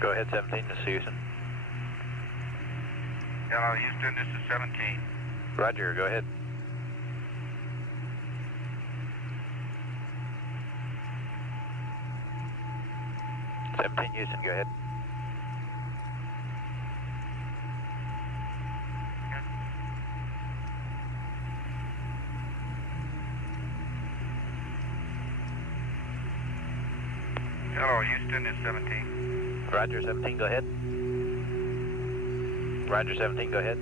Go ahead, 17, this is Houston. Hello, Houston, this is 17. Roger, go ahead. Houston, go ahead. Hello, Houston, it's 17. Roger, 17, go ahead. Roger, 17, go ahead.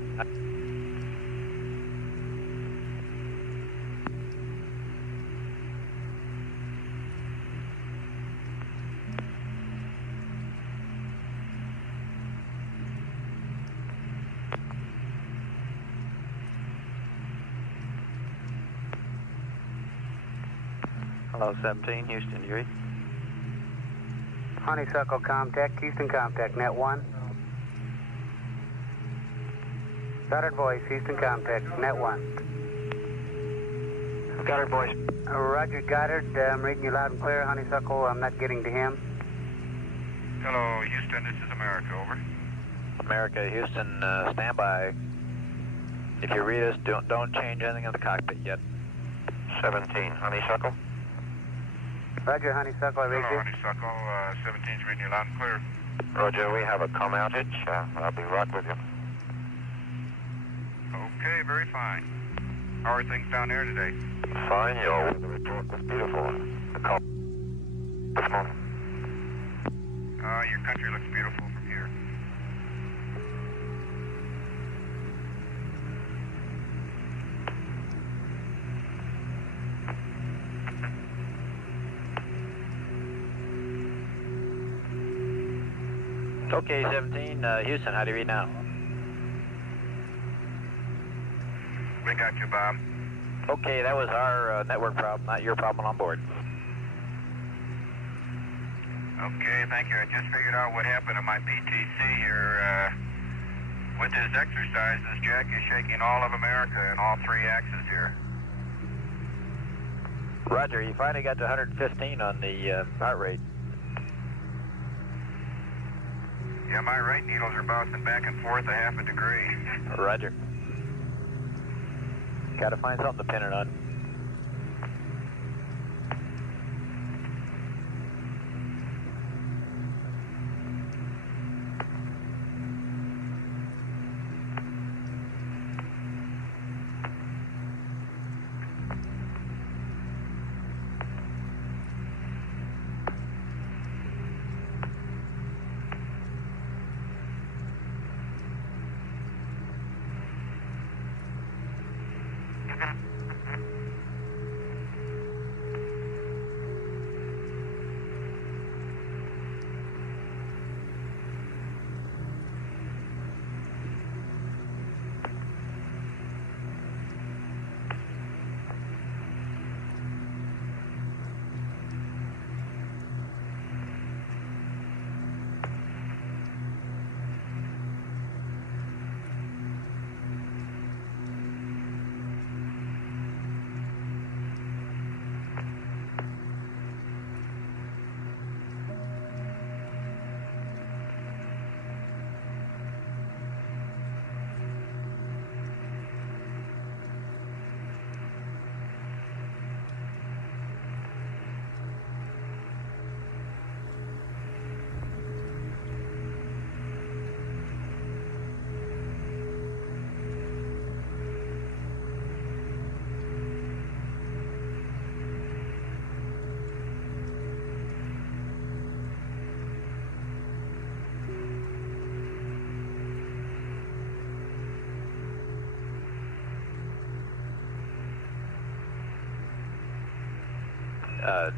Hello, 17, Houston, you read? Honeysuckle Comtech, Houston Comtech, net 1. Goddard voice, Houston Comtech, net 1. Goddard voice. Roger, Goddard, I'm reading you loud and clear. Honeysuckle, I'm not getting to him. Hello, Houston, this is America, over. America, Houston, stand by. If you read us, don't change anything in the cockpit yet. 17, Honeysuckle. Roger, Honeysuckle, I read Hello, you. Honeysuckle, 17's reading you loud and clear. Roger, we have a comm outage. I'll be right with you. Okay, very fine. How are things down there today? Fine, your weather report was beautiful. The call this morning. Your country looks beautiful from here. Okay, 17, Houston, how do you read now? We got you, Bob. Okay, that was our network problem, not your problem on board. Okay, thank you. I just figured out what happened to my PTC here. With this exercise, this jack is shaking all of America in all three axes here. Roger, you finally got to 115 on the heart rate. Yeah, my right needles are bouncing back and forth a half a degree. Roger. Gotta find something to pin it on.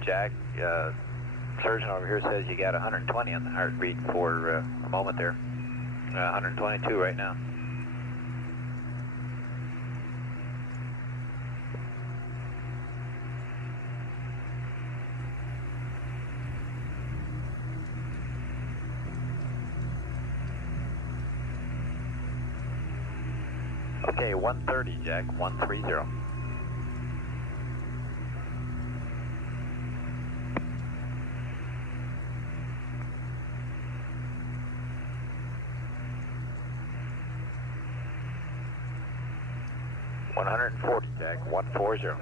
Jack, surgeon over here says you got 120 on the heartbeat for a moment there. 122 right now. Okay, 130, Jack, 130. 140, Jack, 140.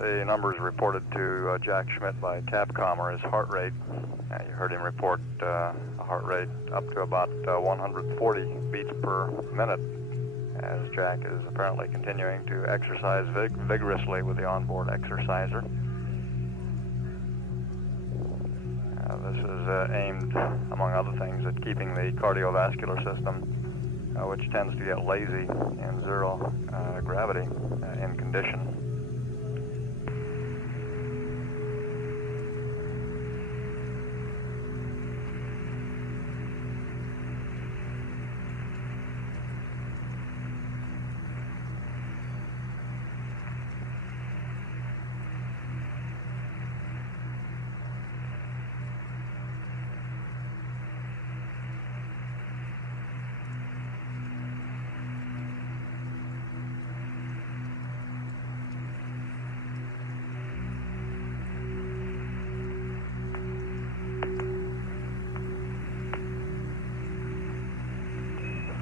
The numbers reported to Jack Schmidt by Capcom are his heart rate. You heard him report a heart rate up to about 140 beats per minute, as Jack is apparently continuing to exercise vigorously with the onboard exerciser. This is aimed, among other things, at keeping the cardiovascular system, which tends to get lazy in zero gravity, in condition.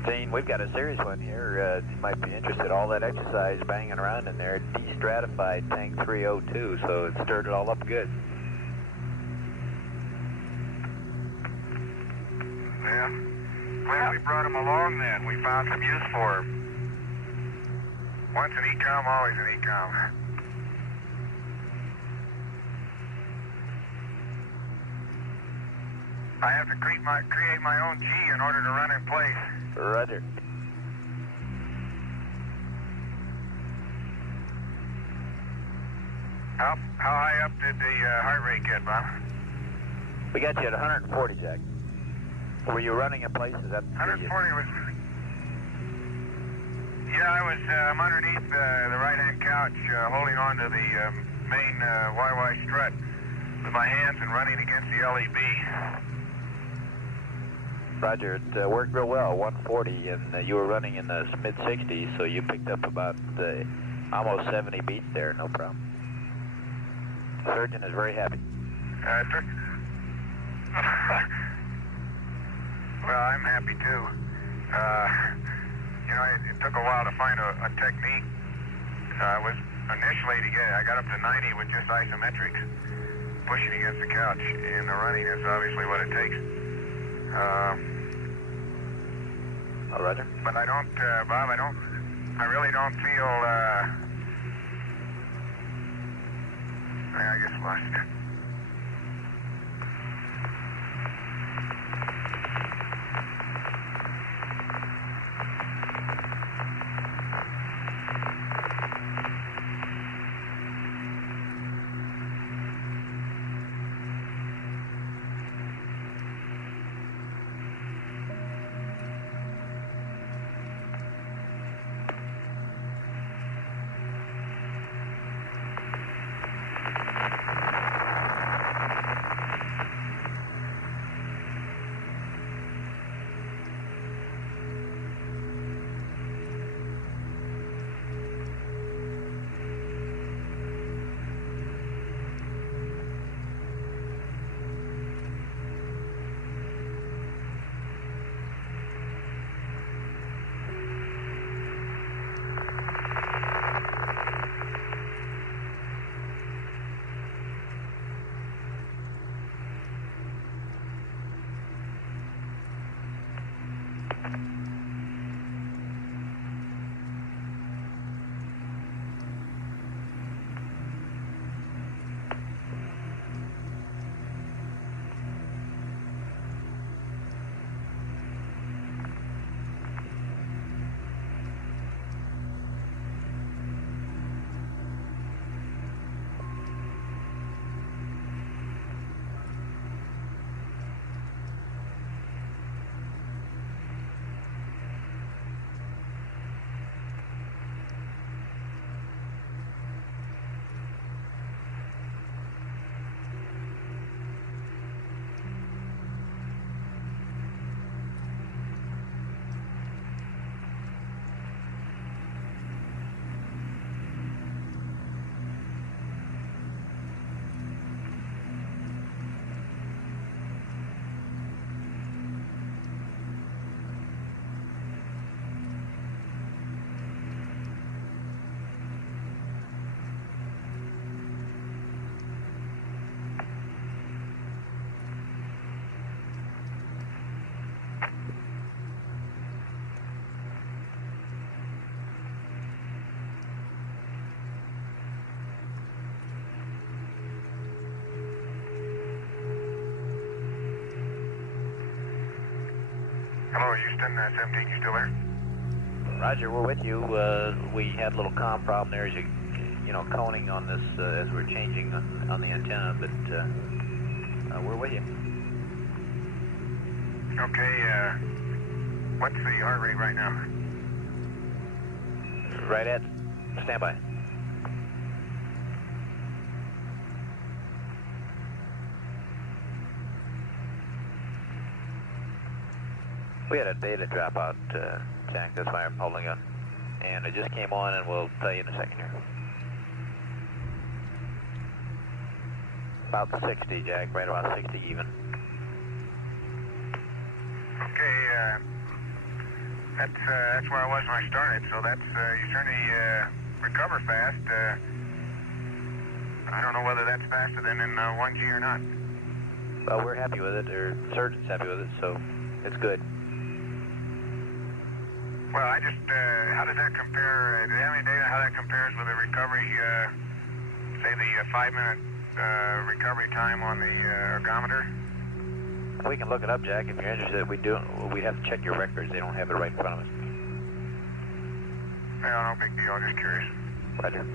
Dean, we've got a serious one here. You might be interested. All that exercise banging around in there de-stratified tank 302, so it stirred it all up good. Yeah. Glad we brought him along then. We found some use for him. Once an ECOM, always an ECOM. I have to create my own G in order to run in place. Roger. How high up did the heart rate get, Bob? We got you at 140, Jack. Were you running in place? Is that 140 was... Yeah, I'm underneath the right-hand couch, holding on to the main YY strut with my hands and running against the LEB. Roger, it worked real well, 140, and you were running in the mid-60s, so you picked up about almost 70 beats there, no problem. The surgeon is very happy. Well, I'm happy too. You know, it took a while to find a technique. I got up to 90 with just isometrics, pushing against the couch, and the running is obviously what it takes. Oh, Roger. But I don't, Bob, I really don't feel, I guess I lost it. Hello, Houston, 17, you still there? Roger, we're with you. We had a little comm problem there as you know, coning on this as we're changing on the antenna, but we're with you. Okay, what's the heart rate right now? Right at standby. We had a data dropout, Jack. That's why I'm holding on. And it just came on, and we'll tell you in a second here. About 60, Jack. Right about 60 even. Okay, that's where I was when I started, so that's, you certainly recover fast. I don't know whether that's faster than in 1G or not. Well, we're happy with it, or the surgeon's happy with it, so it's good. Well, I just, how does that compare, do you have any data how that compares with the recovery, say the 5-minute recovery time on the ergometer? We can look it up, Jack, if you're interested. We'd have to check your records. They don't have it right in front of us. Well, no big deal, I'm just curious. Roger.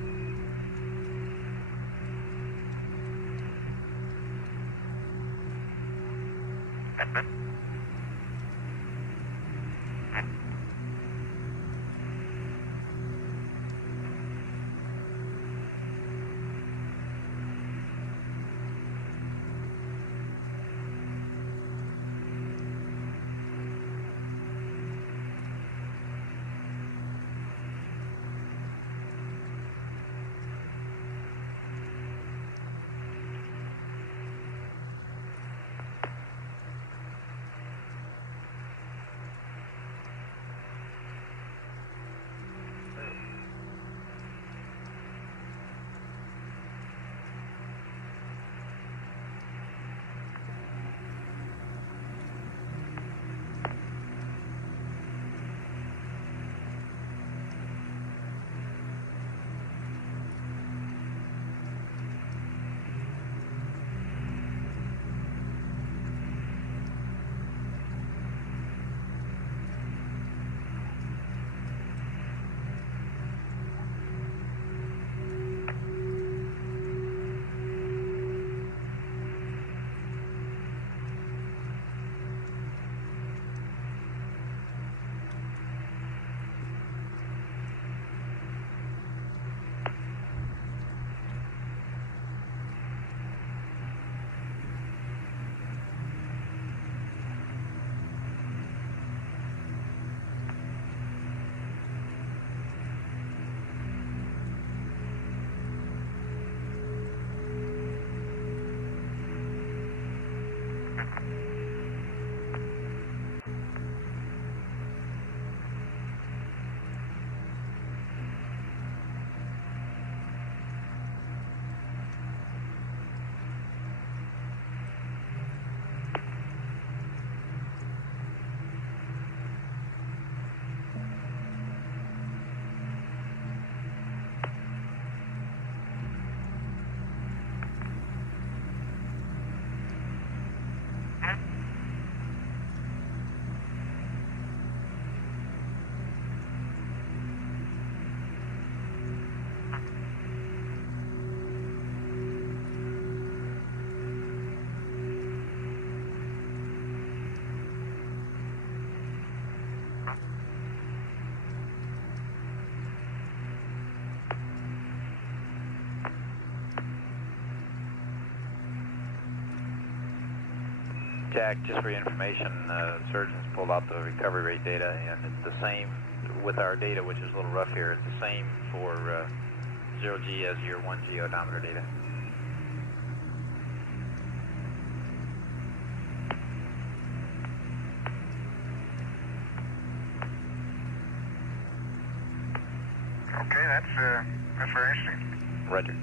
Jack, just for your information, surgeons pulled out the recovery rate data, and it's the same with our data, which is a little rough here. It's the same for 0G as your 1G odometer data. Okay, that's very interesting. Roger.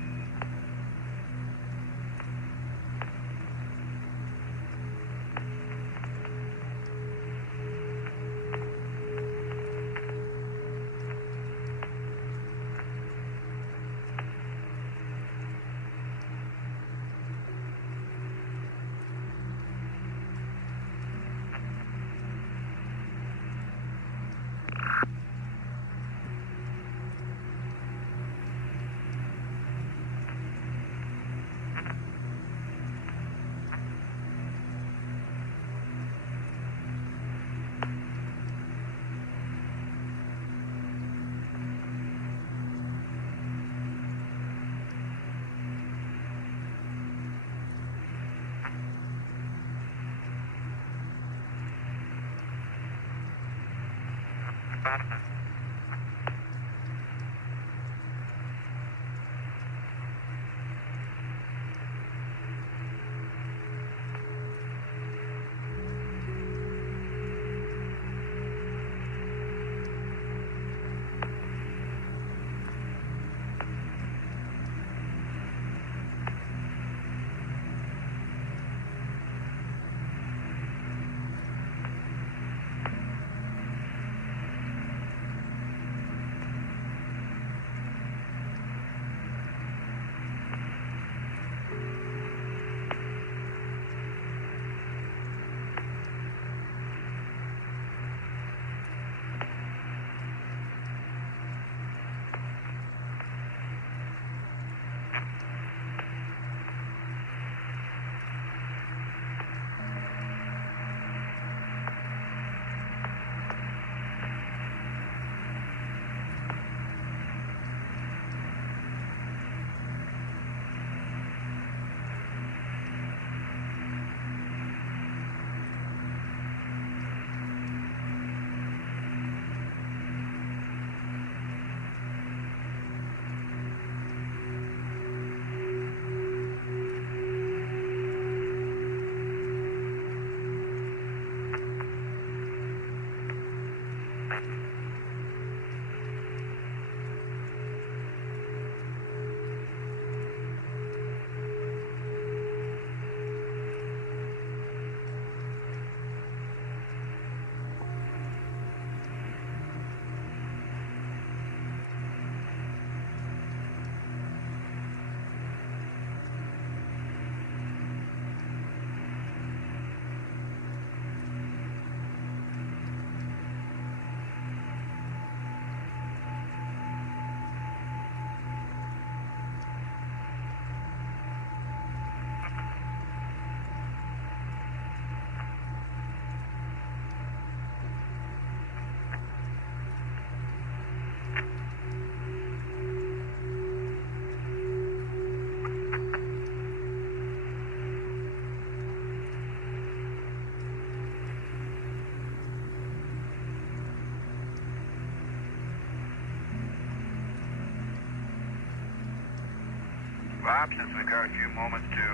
Bob, since we've got a few moments to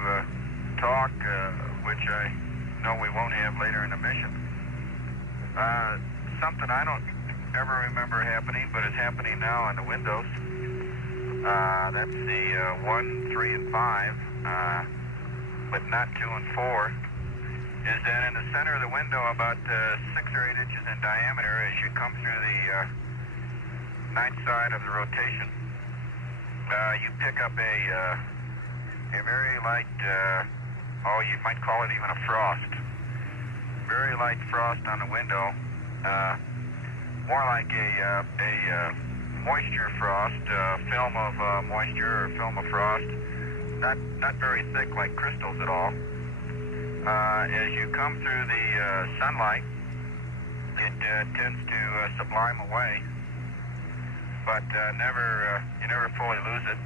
talk, which I know we won't have later in the mission, something I don't ever remember happening, but it's happening now on the windows. That's the 1, 3, and 5, but not 2 and 4, is that in the center of the window, about 6 or 8 inches in diameter, as you come through the night side of the rotation, you pick up a very light, you might call it even a frost. Very light frost on the window, more like a moisture frost, film of moisture or film of frost, not very thick like crystals at all. As you come through the sunlight, it tends to sublime away, but you never fully lose it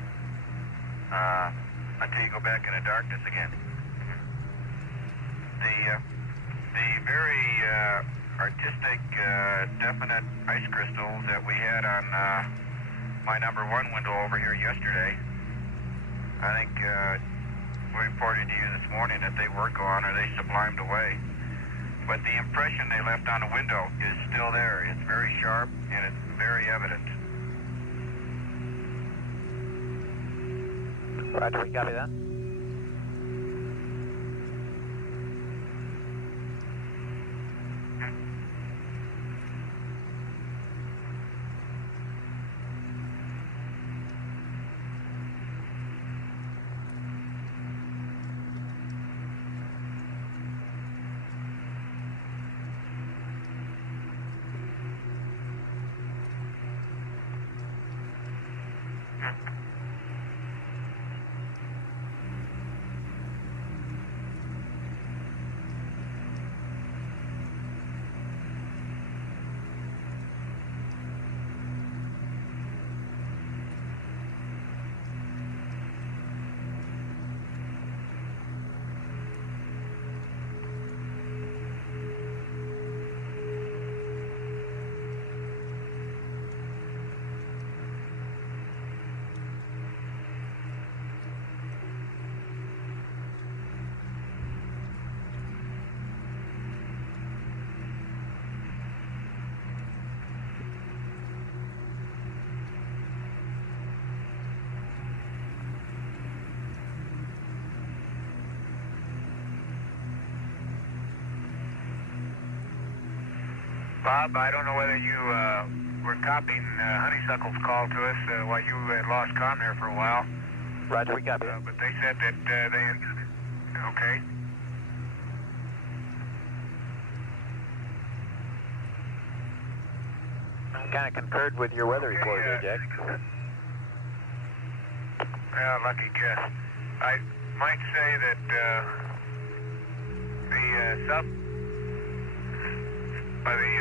until you go back into darkness again. The very artistic, definite ice crystals that we had on my number 1 window over here yesterday, I think we reported to you this morning that they were gone or they sublimed away. But the impression they left on the window is still there. It's very sharp and it's very evident. Roger, we copy that. Bob, I don't know whether you were copying Honeysuckle's call to us while you had lost comm there for a while. Roger, we copy. But they said that they... Okay. I kind of concurred with your weather report there, Jack. Well, lucky guess. I might say that the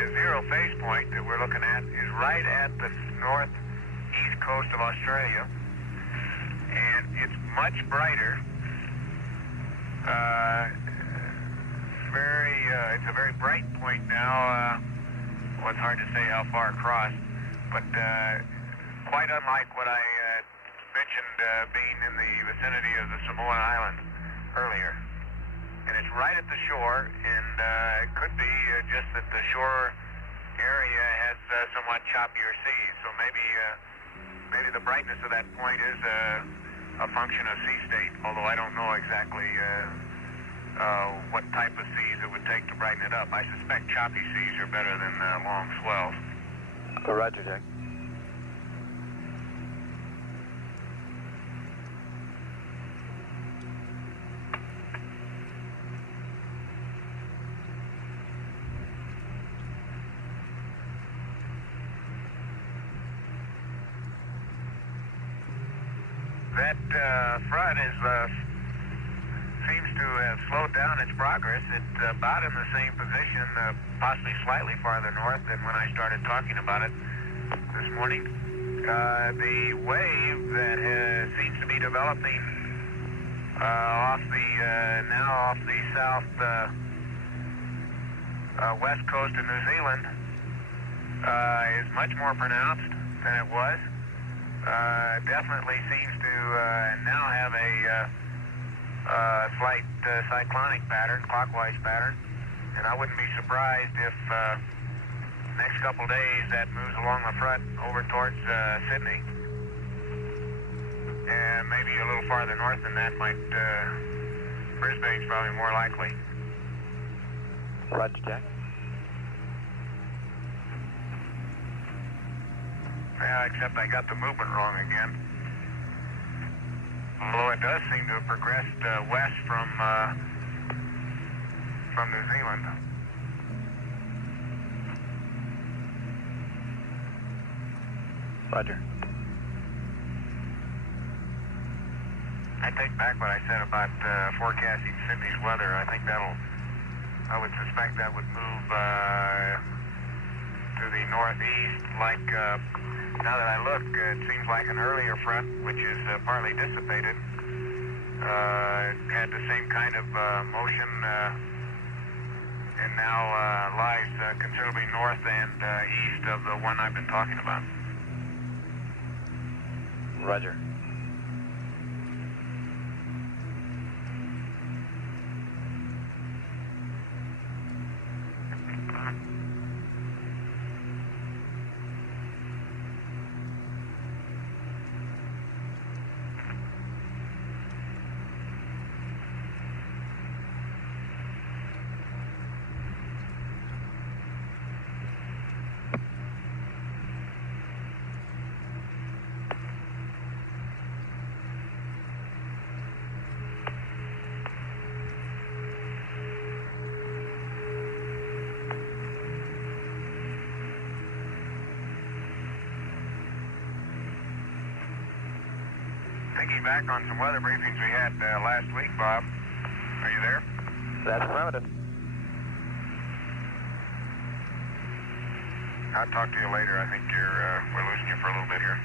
zero phase point that we're looking at is right at the northeast coast of Australia, and it's much brighter. It's a very bright point now. Well, it's hard to say how far across, but quite unlike what I mentioned being in the vicinity of the Samoan Islands earlier. And it's right at the shore, and it could be just that the shore area has somewhat choppier seas. So maybe the brightness of that point is a function of sea state, although I don't know exactly what type of seas it would take to brighten it up. I suspect choppy seas are better than long swells. Roger, Jack. That front seems to have slowed down its progress. It's about in the same position, possibly slightly farther north than when I started talking about it this morning. The wave that seems to be developing off the south west coast of New Zealand is much more pronounced than it was. Definitely seems to now have a slight cyclonic pattern, clockwise pattern, and I wouldn't be surprised if next couple days that moves along the front over towards Sydney, and maybe a little farther north than that might Brisbane's probably more likely. Roger, Jack. Yeah, except I got the movement wrong again. Although it does seem to have progressed west from New Zealand. Roger. I take back what I said about forecasting Sydney's weather. I think I would suspect that would move to the northeast. Like, now that I look, it seems like an earlier front, which is partly dissipated, had the same kind of motion, and now lies considerably north and east of the one I've been talking about. Roger. Thinking back on some weather briefings we had last week, Bob. Are you there? That's affirmative. I'll talk to you later. I think we're losing you for a little bit here.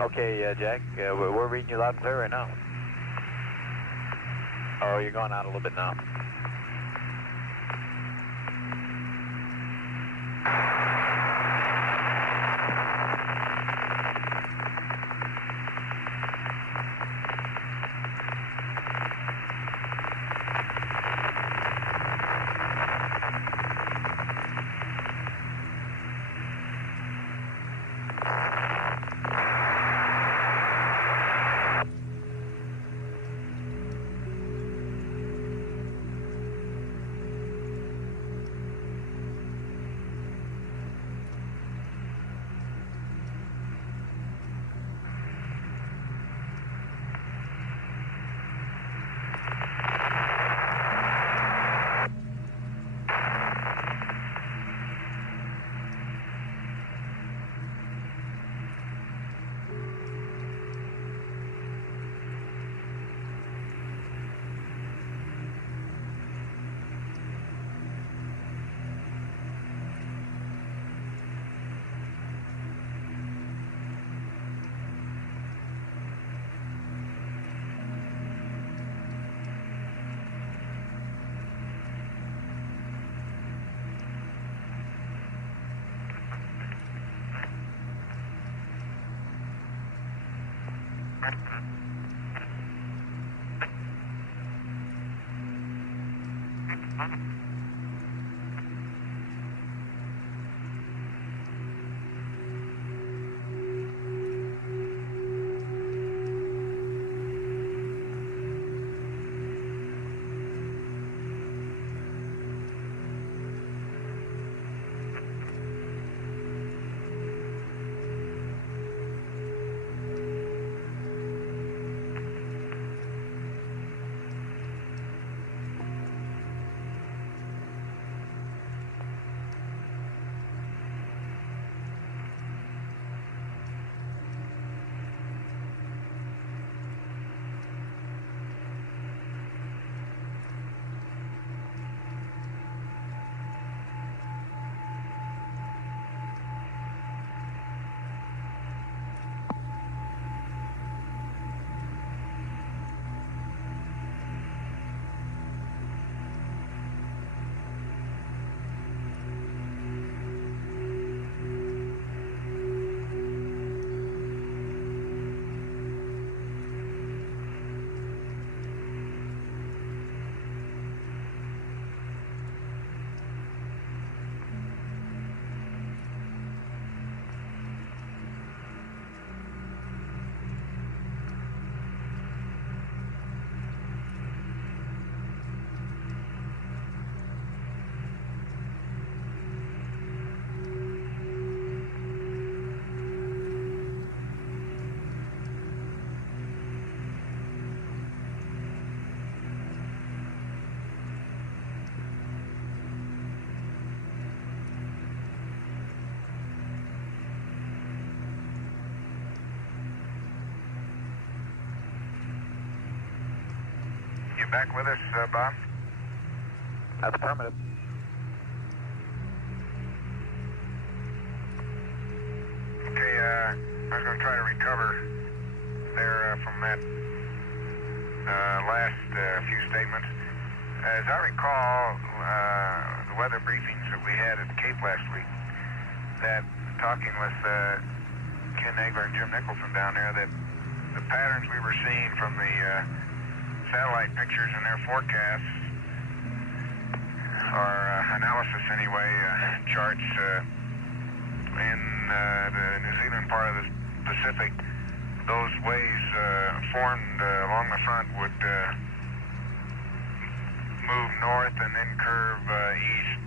Okay, Jack, we're reading you loud and clear right now. Oh, you're going out a little bit now. Back with us, Bob? That's affirmative. Okay, I was going to try to recover there from that last few statements. As I recall, the weather briefings that we had at the Cape last week, that talking with Ken Nagler and Jim Nicholson down there, that the patterns we were seeing from the satellite pictures and their forecasts, or analysis anyway, charts in the New Zealand part of the Pacific, those waves formed along the front would move north and then curve east.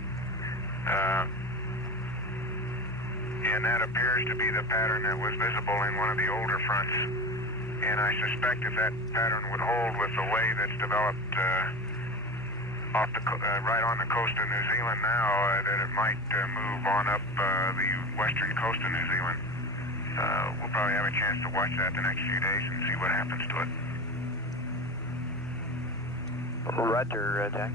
And that appears to be the pattern that was visible in one of the older fronts. And I suspect if that pattern would hold with the way that's developed right on the coast of New Zealand now, that it might move on up the western coast of New Zealand. We'll probably have a chance to watch that the next few days and see what happens to it. Roger, Jack.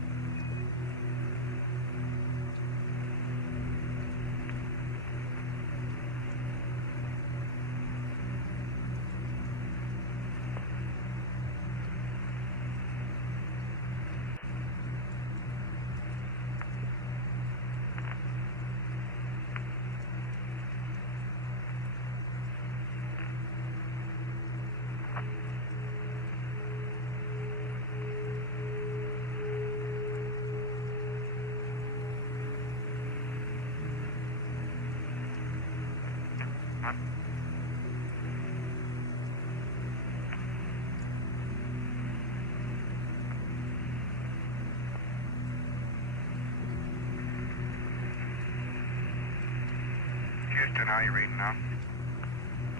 Houston, how are you reading now?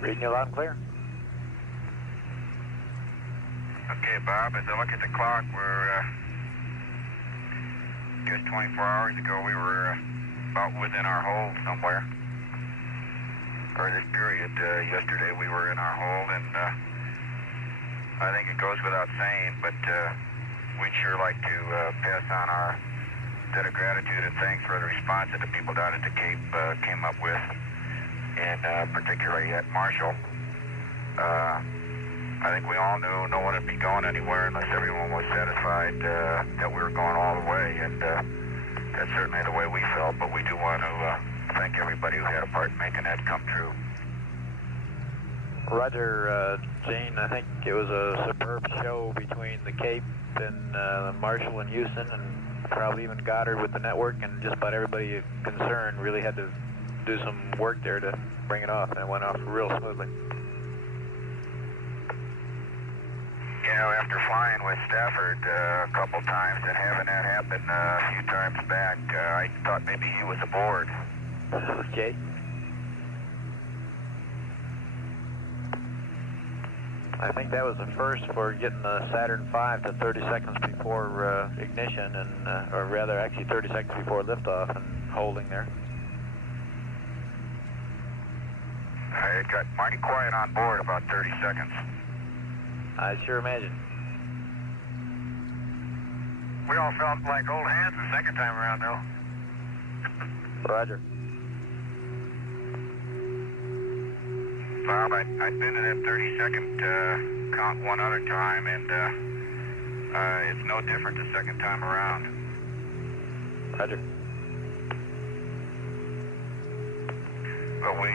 Reading you loud and clear. Okay, Bob, as I look at the clock, we're just 24 hours ago, we were about within our hold somewhere. For this period, yesterday we were in our hold, and I think it goes without saying, but we'd sure like to pass on our debt of gratitude and thanks for the response that the people down at the Cape came up with, and particularly at Marshall. I think we all knew no one would be going anywhere unless everyone was satisfied that we were going all the way, and that's certainly the way we felt, but we do want to thank everybody who had a part in making that come true. Roger, Gene, I think it was a superb show between the Cape and Marshall and Houston, and probably even Goddard with the network, and just about everybody concerned really had to do some work there to bring it off, and it went off real smoothly. You know, after flying with Stafford a couple times and having that happen a few times back, I thought maybe he was aboard. Okay. I think that was the first for getting the Saturn V to 30 seconds before ignition, and or rather actually 30 seconds before liftoff and holding there. It got mighty quiet on board about 30 seconds. I sure imagine. We all felt like old hands the second time around, though. Roger. Bob, I've been in that 30-second count one other time, and it's no different the second time around. Roger. But we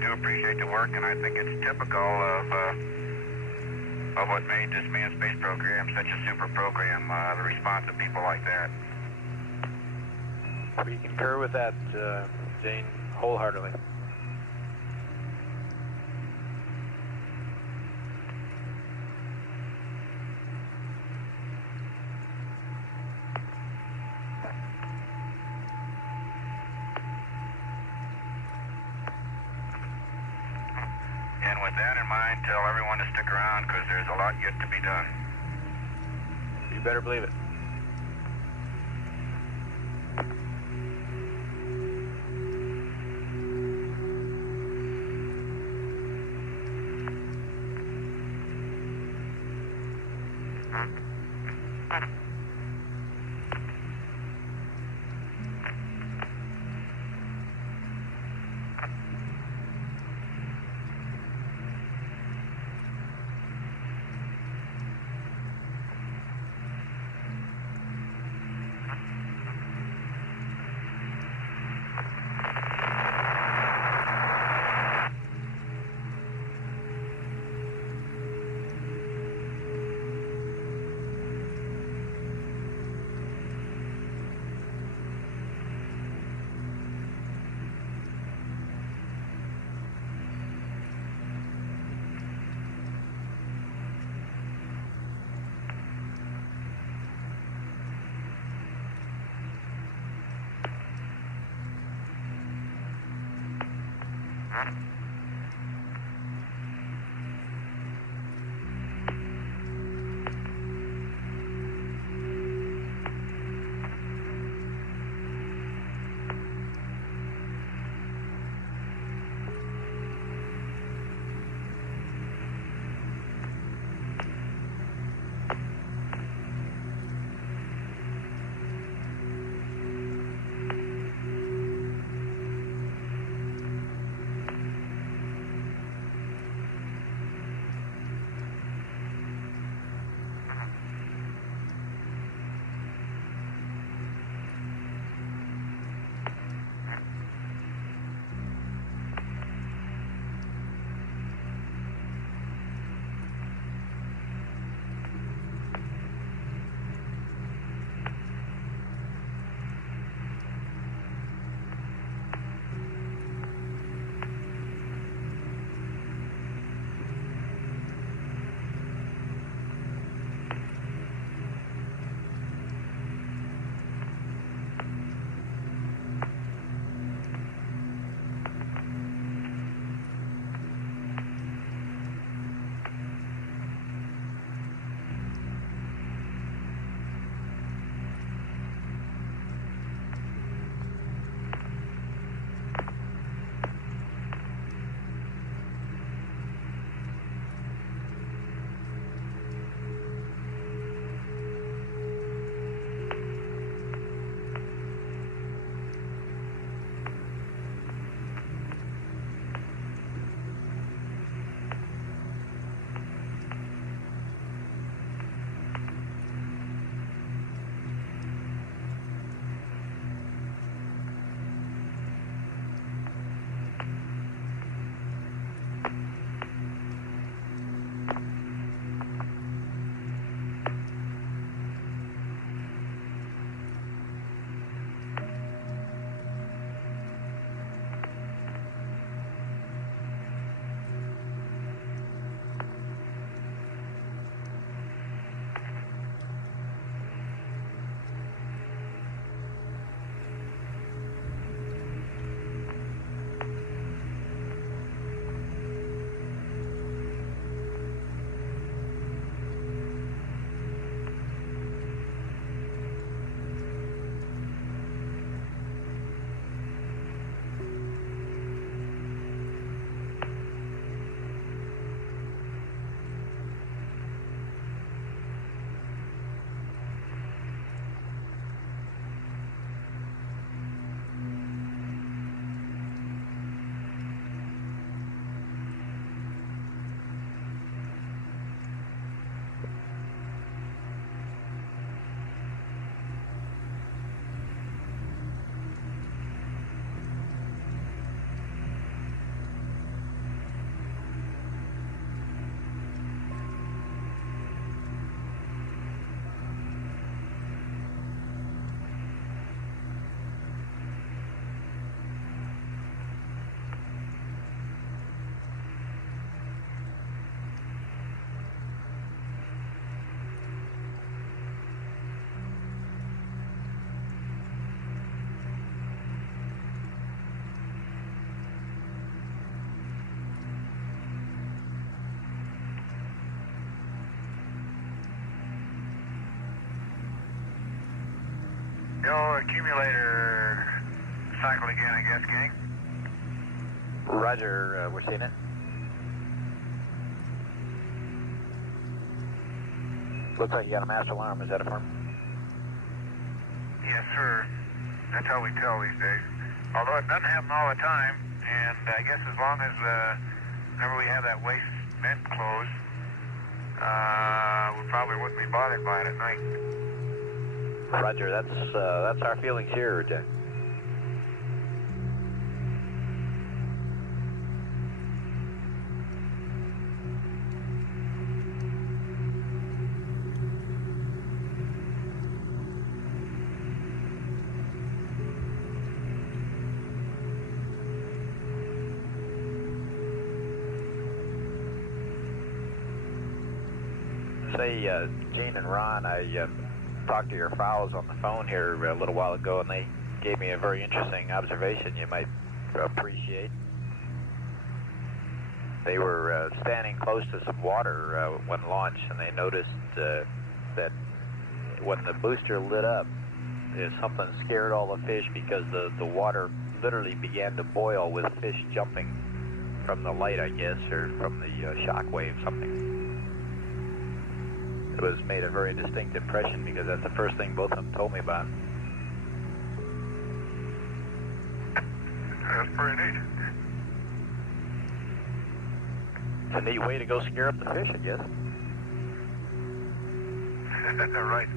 do appreciate the work, and I think it's typical of what made this manned space program such a super program, the response of people like that. We concur with that, Gene, wholeheartedly. And with that in mind, tell everyone to stick around because there's a lot yet to be done. You better believe it. Yo, accumulator cycled again, I guess, gang. Roger, we're seeing it. Looks like you got a master alarm. Is that a firm? Yes, sir. That's how we tell these days. Although it doesn't happen all the time, and I guess as long as whenever we have that waste vent closed, we probably wouldn't be bothered by it at night. Roger, that's our feelings here, Jack. Say, Gene and Ron, I talked to your fowls on the phone here a little while ago, and they gave me a very interesting observation you might appreciate. They were standing close to some water when launched, and they noticed that when the booster lit up, something scared all the fish because the water literally began to boil with fish jumping from the light, I guess, or from the shock wave, something. It was made a very distinct impression because that's the first thing both of them told me about. That's pretty neat. It's a neat way to go scare up the fish, I guess. Right.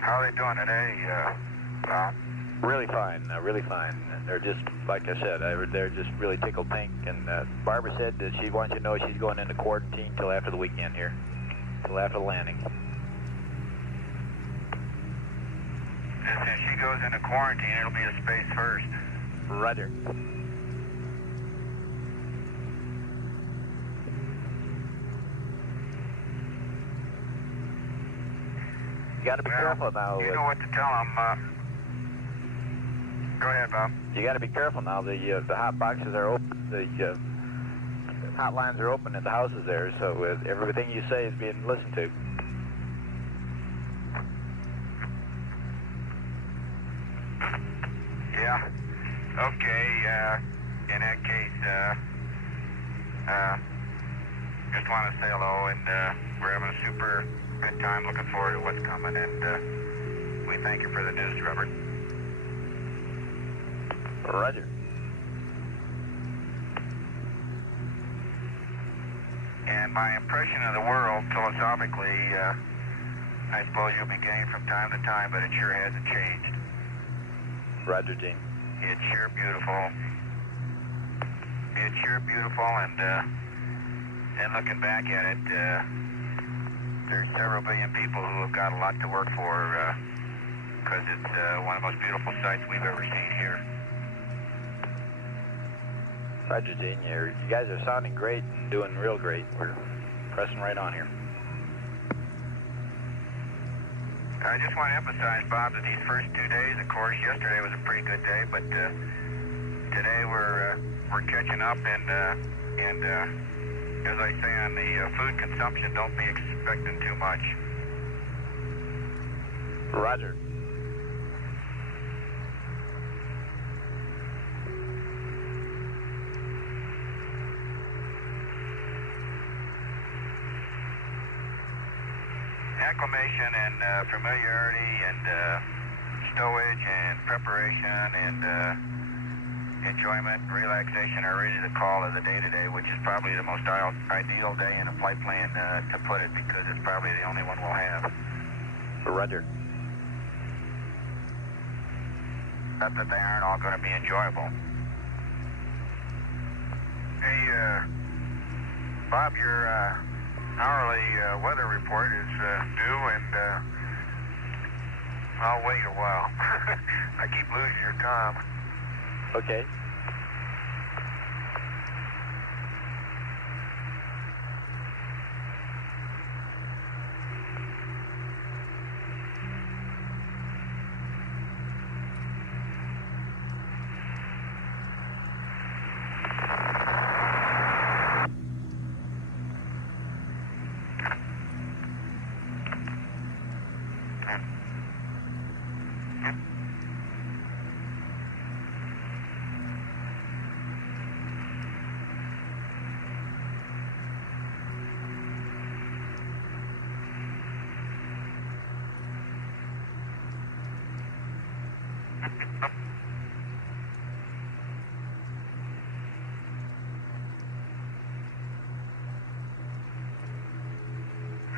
How are they doing today, Bob? Really fine, really fine. They're just, like I said, they're just really tickled pink. And Barbara said that she wants you to know she's going into quarantine till after the weekend here, till after the landing. If she goes into quarantine, it'll be a space first. Roger. You got to be careful now. You know what to tell them. Go ahead, Bob. You got to be careful now. The hot boxes are open. The hotlines are open at the houses there, so everything you say is being listened to. Yeah. Okay. In that case, just want to say hello, and we're having a super good time. Looking forward to what's coming, and we thank you for the news, Robert. Roger. And my impression of the world, philosophically, I suppose you'll be getting from time to time, but it sure hasn't changed. Roger, Gene. It's sure beautiful. It's sure beautiful, and looking back at it, there's several billion people who have got a lot to work for, because it's one of the most beautiful sights we've ever seen here. Roger, Gene. You guys are sounding great and doing real great. We're pressing right on here. I just want to emphasize, Bob, that these first 2 days, of course, yesterday was a pretty good day, but today we're catching up, and as I say on the food consumption, don't be expecting too much. Roger. Acclimation and familiarity and stowage and preparation and enjoyment and relaxation are really the call of the day today, which is probably the most ideal day in a flight plan to put it, because it's probably the only one we'll have. Roger. Not that they aren't all going to be enjoyable. Hey, Bob, your hourly weather report is due, and I'll wait a while. I keep losing your Tom. Okay.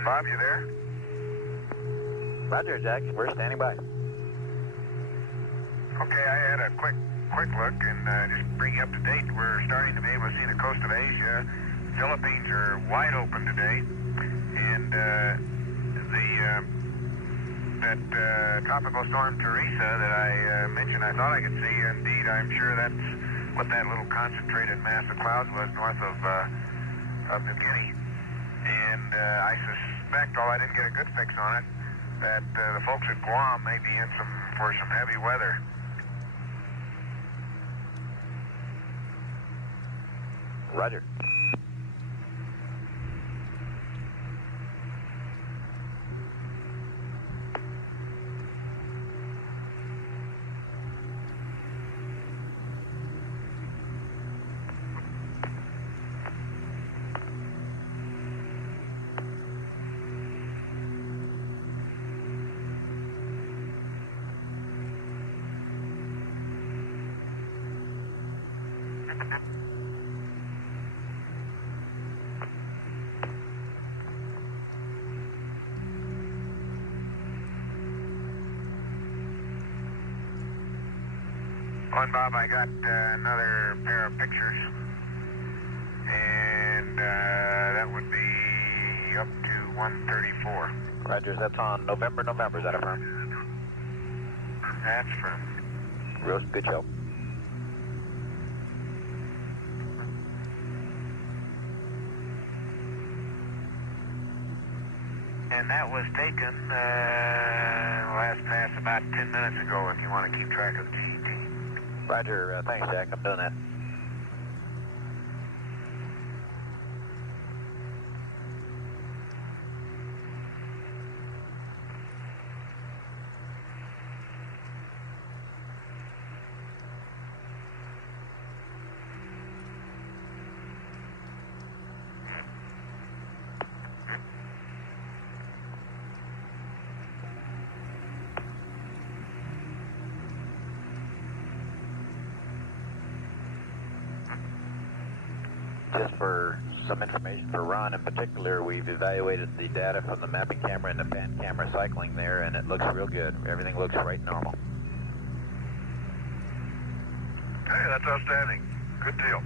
Bob, you there? Roger, Jack. We're standing by. Okay, I had a quick look and just bring you up to date. We're starting to be able to see the coast of Asia. Philippines are wide open today, and that tropical storm Teresa that I mentioned, I thought I could see. Indeed, I'm sure that's what that little concentrated mass of clouds was north of New Guinea. And I suspect, although I didn't get a good fix on it, that the folks at Guam may be in for some heavy weather. Roger. Well, Bob, I got another pair of pictures, and that would be up to 134. Roger, that's on November, is that a firm? That's from. Real good show. And that was taken last pass about 10 minutes ago, if you want to keep track of the GET. Roger, thanks, Jack. I'm doing that. Just for some information for Ron in particular, we've evaluated the data from the mapping camera and the pan camera cycling there, and it looks real good. Everything looks right normal. Hey, that's outstanding. Good deal.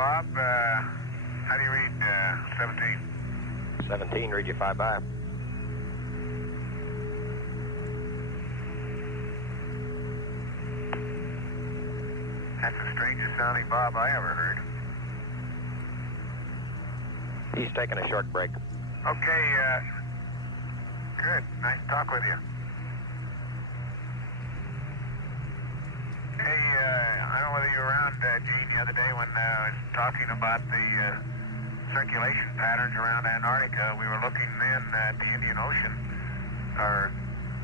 Bob, how do you read 17? 17, read you 5 by. That's the strangest sounding Bob I ever heard. He's taking a short break. Okay, good. Nice to talk with you. Hey, I don't know whether you were around, Gene, the other day when I was talking about the circulation patterns around Antarctica. We were looking then at the Indian Ocean, or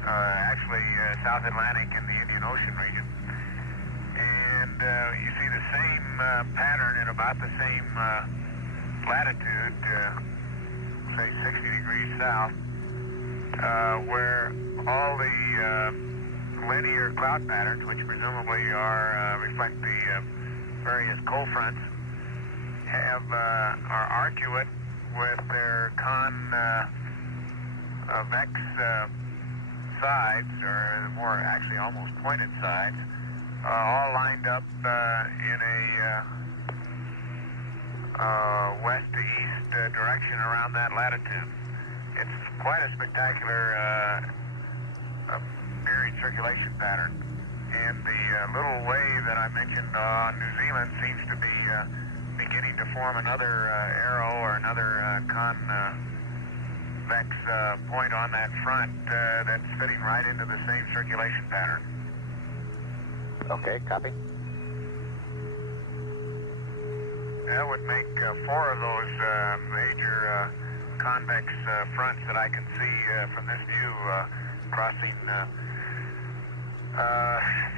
actually South Atlantic and the Indian Ocean region. And you see the same pattern at about the same latitude, say 60 degrees south, where all the linear cloud patterns, which presumably reflect the various cold fronts, are arcuate with their convex sides, or more actually almost pointed sides, all lined up in a west to east direction around that latitude. It's quite a spectacular period circulation pattern. And the little wave that I mentioned on New Zealand seems to be beginning to form another arrow or another convex point on that front that's fitting right into the same circulation pattern. Okay, copy. That would make 4 of those major convex fronts that I can see from this view crossing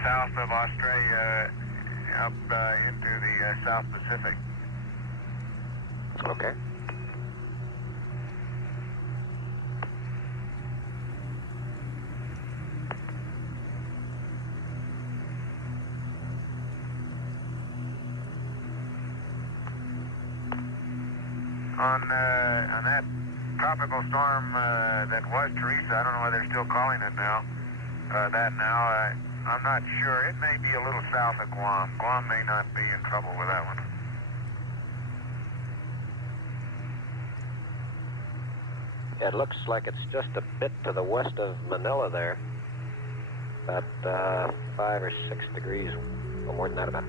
south of Australia up into the South Pacific. Okay. On that tropical storm that was Teresa, I don't know whether they're still calling it now. I'm not sure. It may be a little south of Guam. Guam may not be in trouble with that one. It looks like it's just a bit to the west of Manila there. About 5 or 6 degrees, or more than that about.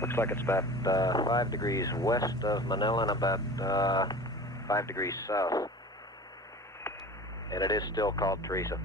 Looks like it's about 5 degrees west of Manila and about 5 degrees south. And it is still called Teresa.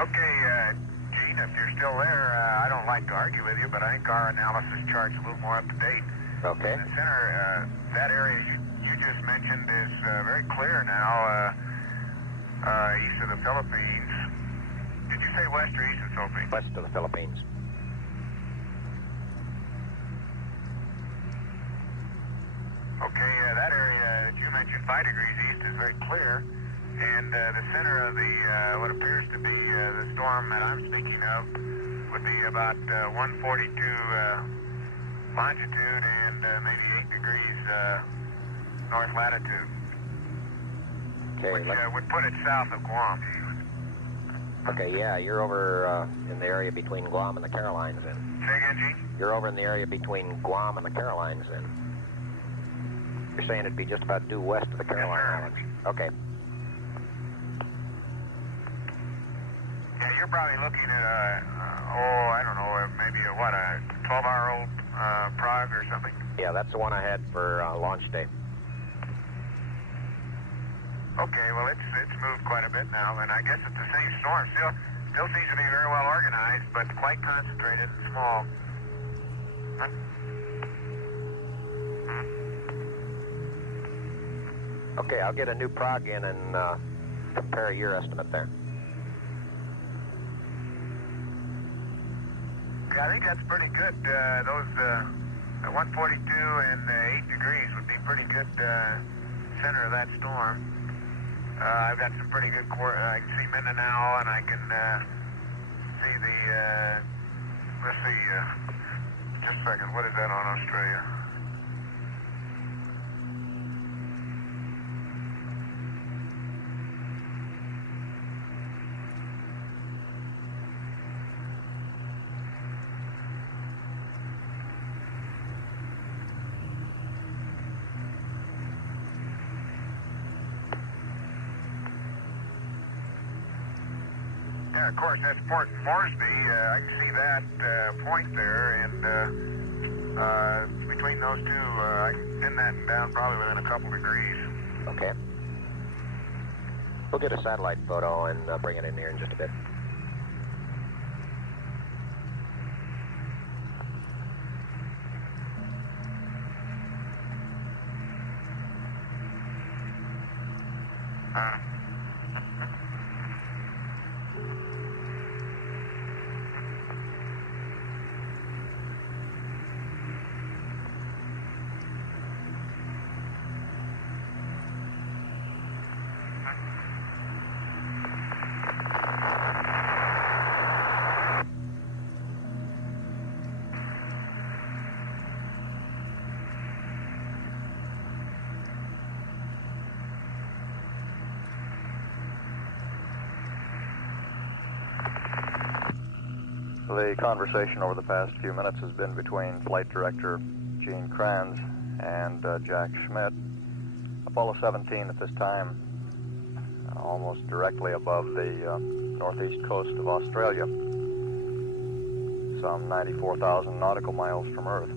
Okay, Gene, if you're still there, I don't like to argue with you, but I think our analysis chart's a little more up to date. Okay. In the center, that area you you just mentioned is very clear now, east of the Philippines. Did you say west or east of the Philippines? West of the Philippines. Okay, that area that you mentioned, 5 degrees east, is very clear. And the center of the what appears to be the storm that I'm speaking of would be about 142 longitude and maybe 8 degrees north latitude, Okay. which would put it south of Guam. Okay, yeah, you're over in the area between Guam and the Carolines then. Say again, Gene? You're over in the area between Guam and the Carolines then. You're saying it'd be just about due west of the Caroline sir. Islands. Okay. Yeah, you're probably looking at I don't know, maybe a 12-hour-old Prague or something. Yeah, that's the one I had for launch day. Okay, well, it's moved quite a bit now, and I guess it's the same storm. Still seems to be very well organized, but quite concentrated and small. Huh? Okay, I'll get a new prog in and compare your estimate there. Yeah, I think that's pretty good. Those 142 and 8 degrees would be pretty good center of that storm. I've got some pretty good I can see Mindanao, and I can see the, let's see, just a second, what is that on Australia? Yeah, of course, that's Port Moresby. I can see that point there, and between those two, I can pin that down probably within a couple degrees. Okay. We'll get a satellite photo and bring it in here in just a bit. The conversation over the past few minutes has been between Flight Director Gene Kranz and Jack Schmitt. Apollo 17 at this time, almost directly above the northeast coast of Australia, some 94,000 nautical miles from Earth.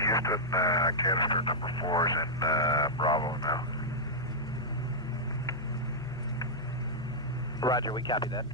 Houston, canister number 4 is in Bravo now. Roger, we copy that.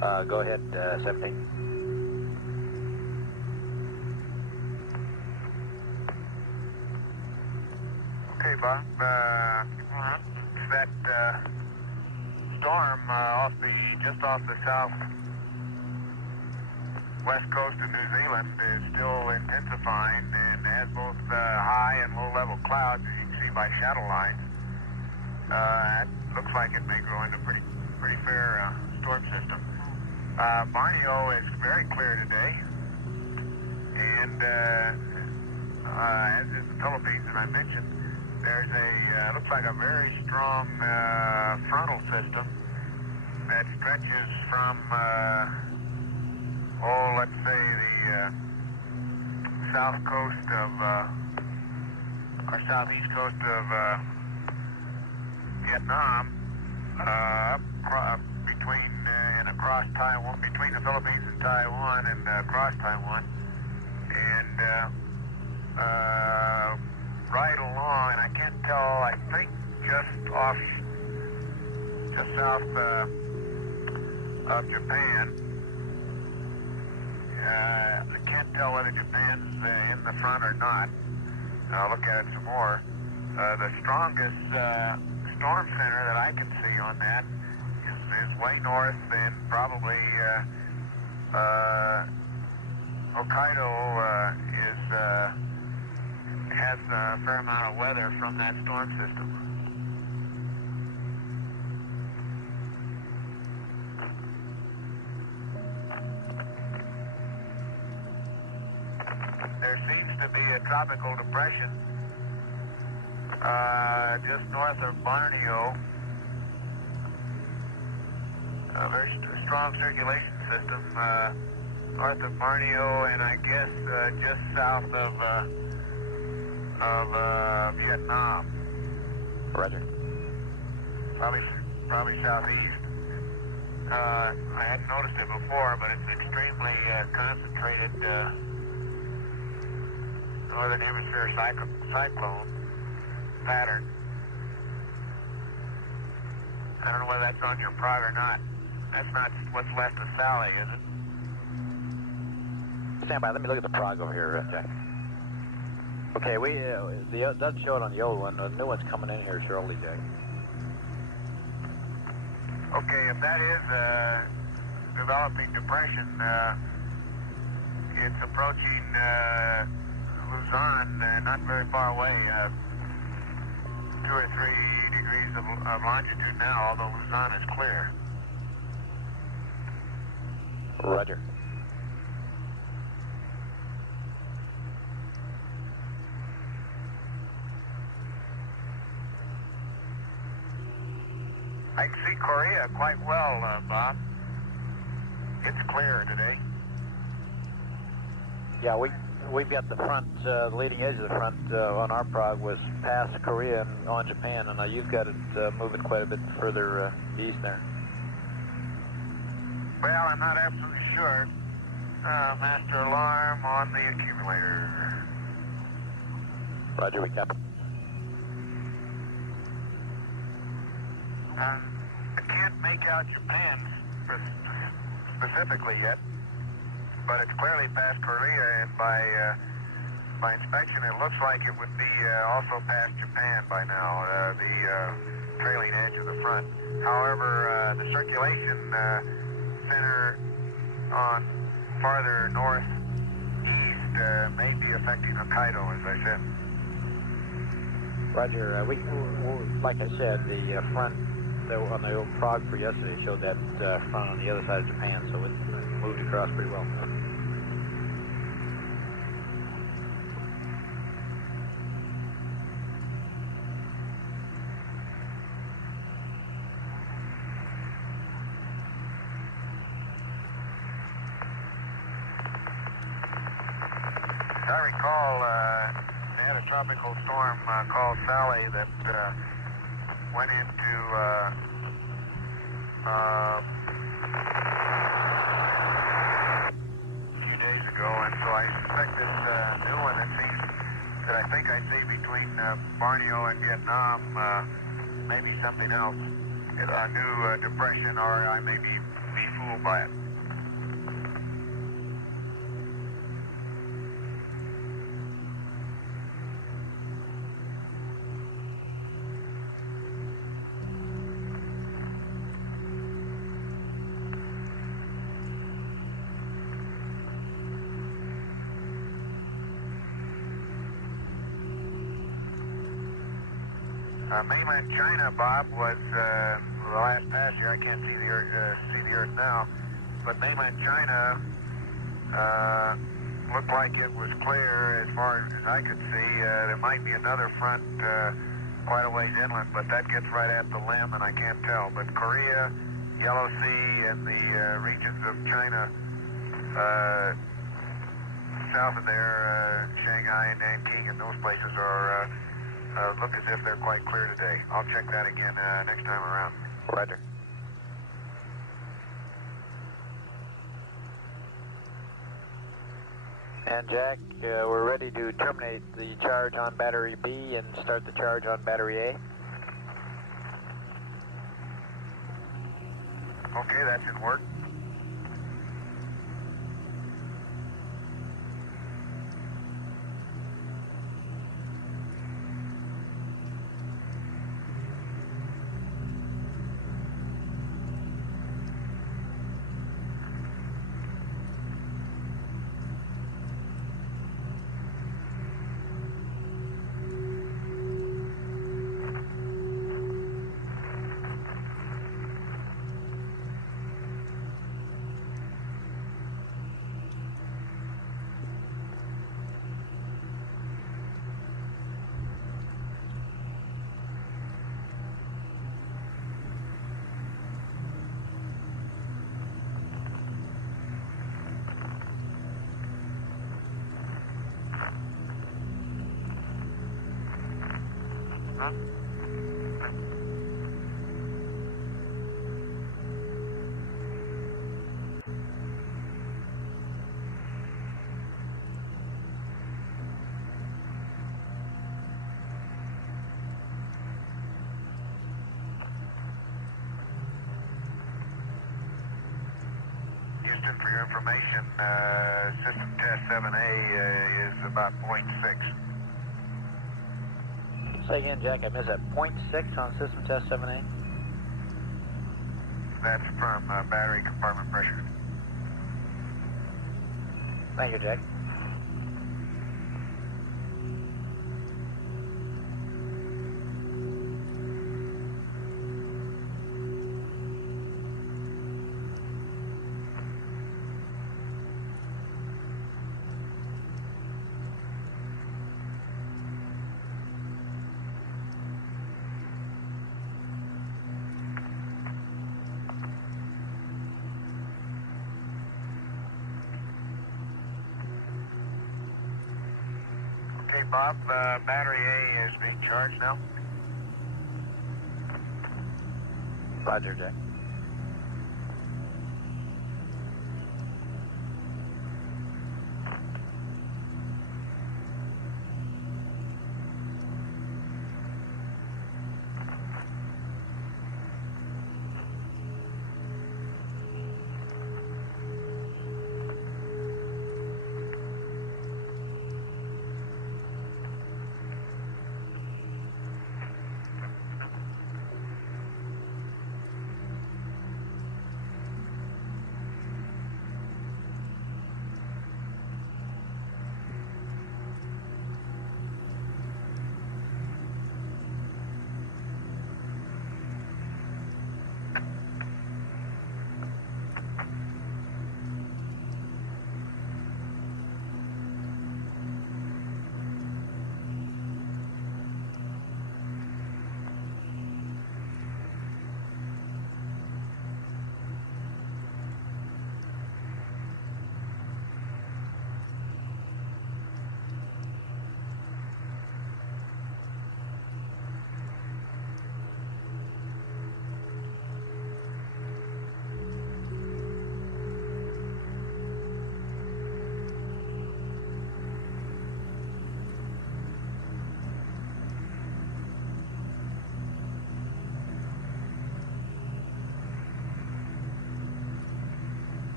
Go ahead, 17. Okay, Bob. It's that storm just off the south west coast of New Zealand is still intensifying and has both high and low level clouds, as you can see by shadow lines. It looks like it may grow into a pretty fair storm system. Borneo is very clear today, and as is the Philippines, and I mentioned, there's looks like a very strong frontal system that stretches from, let's say the south coast of, or southeast coast of Vietnam, between and across Taiwan, between the Philippines and Taiwan, and across Taiwan, and right along, and I can't tell, I think just south of Japan. I can't tell whether Japan's in the front or not. I'll look at it some more. The strongest storm center that I can see on that is way north, and probably Hokkaido has a fair amount of weather from that storm system. There seems to be a tropical depression just north of Borneo. A very strong circulation system north of Borneo, and I guess just south of Vietnam. Roger. Probably southeast. I hadn't noticed it before, but it's extremely concentrated northern hemisphere cyclone pattern. I don't know whether that's on your prog or not. That's not what's left of Sally, is it? Stand by. Let me look at the prog over here, Jack. Okay, it doesn't show it on the old one. The new one's coming in here shortly, Jack. Okay, if that is a developing depression, it's approaching Luzon, not very far away, 2 or 3 degrees of longitude now, although Luzon is clear. Roger. I can see Korea quite well, Bob. It's clear today. Yeah, we've got the front, the leading edge of the front on our prog was past Korea and on Japan, and you've got it moving quite a bit further east there. Well, I'm not absolutely sure. Master alarm on the accumulator. Roger, we copy. I can't make out Japan specifically yet, but it's clearly past Korea, and by inspection, it looks like it would be also past Japan by now, the trailing edge of the front. However, the circulation center on farther northeast may be affecting Hokkaido, as I said. Roger, like I said, the front on the old prog for yesterday showed that front on the other side of Japan, so it moved across pretty well. As I recall, they had a tropical storm called Sally that went into a few days ago, and so I suspect this new one that I think I see between Borneo and Vietnam may be something else. A new depression, or I may be fooled by it. Mainland China, Bob, was the last pass here. I can't see the Earth now, but mainland China looked like it was clear as far as I could see. There might be another front quite a ways inland, but that gets right at the limb, and I can't tell. But Korea, Yellow Sea, and the regions of China south of there, Shanghai and Nanking, and those places are. Look as if they're quite clear today. I'll check that again next time around. Roger. And Jack, we're ready to terminate the charge on battery B and start the charge on battery A. Okay, that's in work. Houston, for your information, system test 7A is about 0.6. Say again, Jack, I missed that. 0.6 on system test 7A? That's from battery compartment pressure. Thank you, Jack. Okay, Bob, battery A is being charged now. Roger, Jack.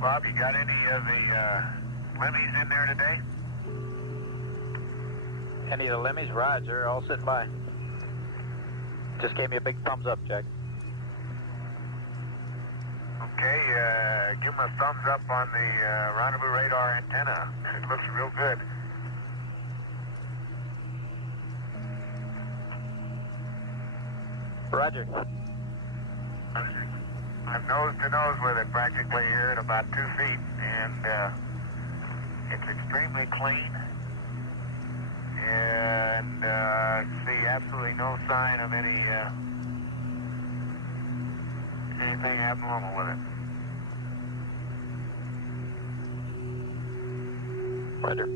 Bob, you got any of the Lemmies in there today? Any of the Lemmies? Roger, all sitting by. Just gave me a big thumbs up, Jack. Okay, give them a thumbs up on the rendezvous radar antenna. It looks real good. Roger. I'm nose to nose with it practically here at about 2 feet, and it's extremely clean, and see absolutely no sign of anything abnormal with it. Roger.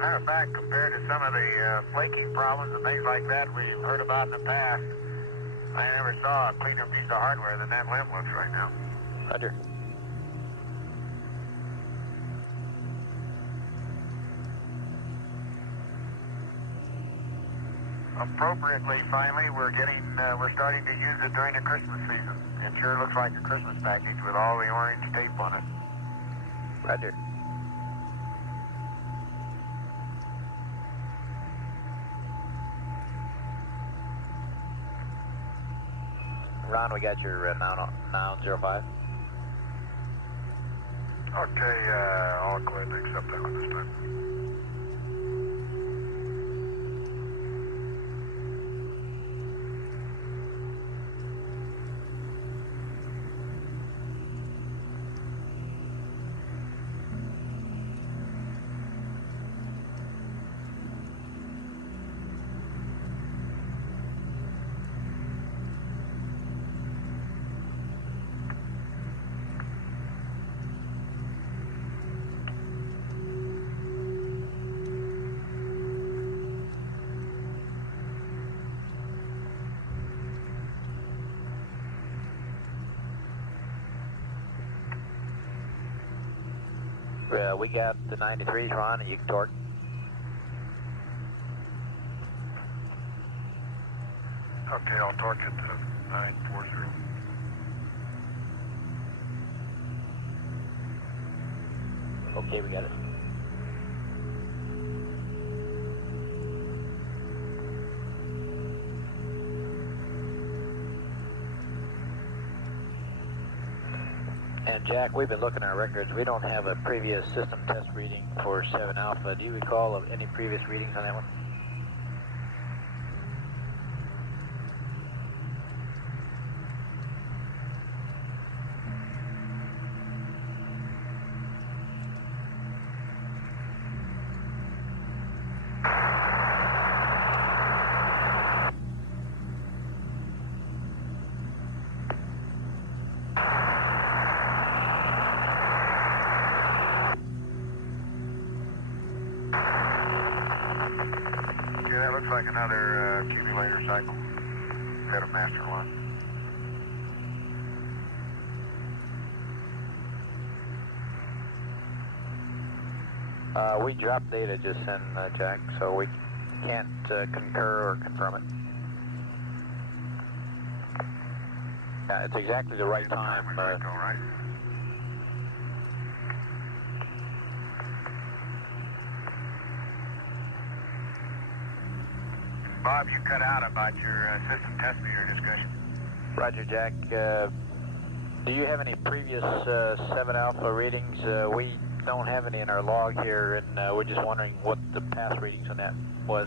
Matter of fact, compared to some of the flaking problems and things like that we've heard about in the past, I never saw a cleaner piece of hardware than that limb looks right now. Roger. Appropriately, finally, we're starting to use it during the Christmas season. It sure looks like a Christmas package with all the orange tape on it. Roger. Ron, we got your noun 05. Okay, I'll go ahead and accept that one this time. We got the 93s, Ron, and you can torque. Okay, I'll torque it to 940. Okay, we got it. And Jack, we've been looking at our records. We don't have a previous system test reading for 7 Alpha. Do you recall of any previous readings on that one? Yeah, that looks like another accumulator cycle. Head of master one. We dropped data just in, Jack, so we can't concur or confirm it. Yeah, it's exactly the right time. Right? Bob, you cut out about your system test meter discussion. Roger, Jack. Do you have any previous 7 Alpha readings? We don't have any in our log here, and we're just wondering what the past readings on that was.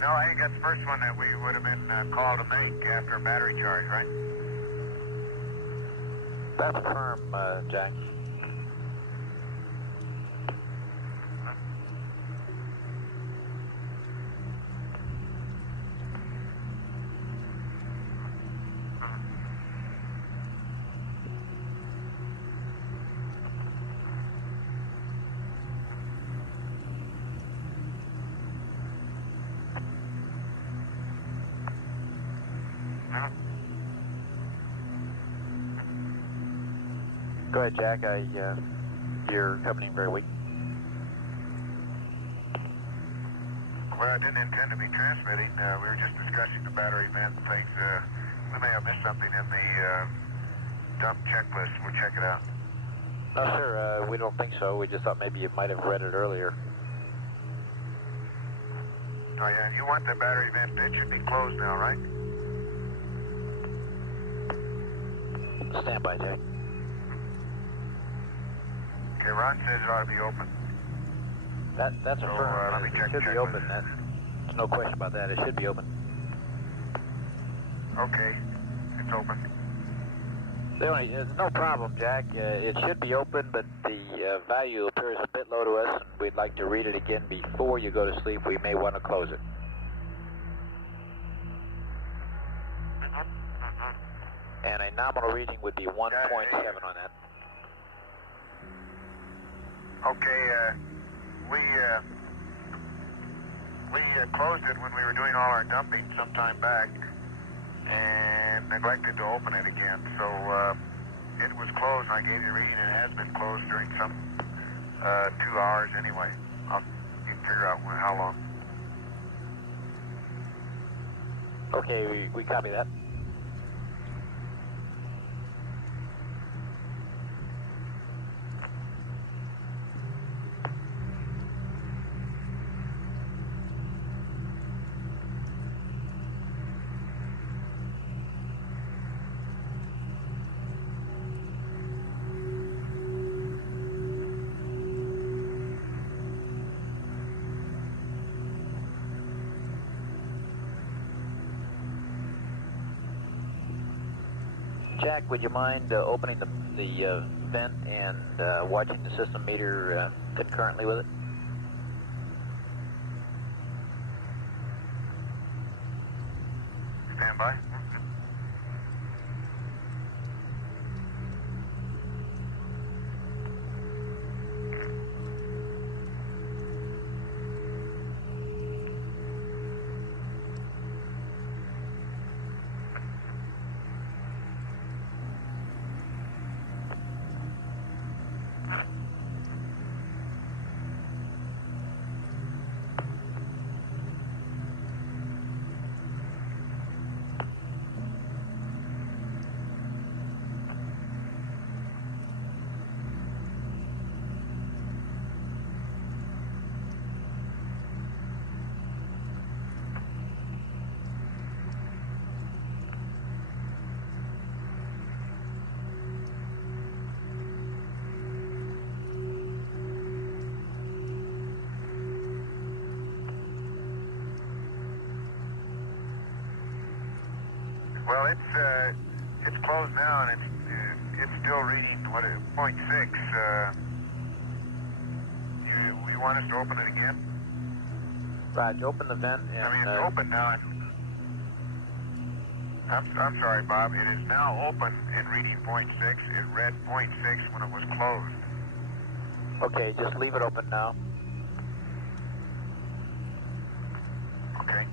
No, I think that's the first one that we would have been called to make after a battery charge, right? That's firm, Jack. Go ahead, Jack. you're coming in very weak. Well, I didn't intend to be transmitting. We were just discussing the battery vent and things. We may have missed something in the dump checklist. We'll check it out. No, sir, we don't think so. We just thought maybe you might have read it earlier. Oh, yeah, you want the battery vent. It should be closed now, right? Stand by, Jack. Okay, Ron says it ought to be open. That's So, affirmed. let me check It should the be open. There's no question about that. It should be open. Okay, it's open. No problem, Jack. It should be open, but the value appears a bit low to us, and we'd like to read it again before you go to sleep. We may want to close it. And a nominal reading would be 1.7 on that. Okay, we closed it when we were doing all our dumping some time back and neglected to open it again. So it was closed, and I gave you a reading, and it has been closed during some 2 hours anyway. I'll figure out how long. Okay, we copy that. Jack, would you mind opening the vent and watching the system meter concurrently with it? Stand by. Well, it's closed now, and it's still reading 0.6. You want us to open it again? Right, open the vent and... I mean, it's open now. I'm sorry, Bob. It is now open and reading 0.6. It read 0.6 when it was closed. Okay, just leave it open now. Okay.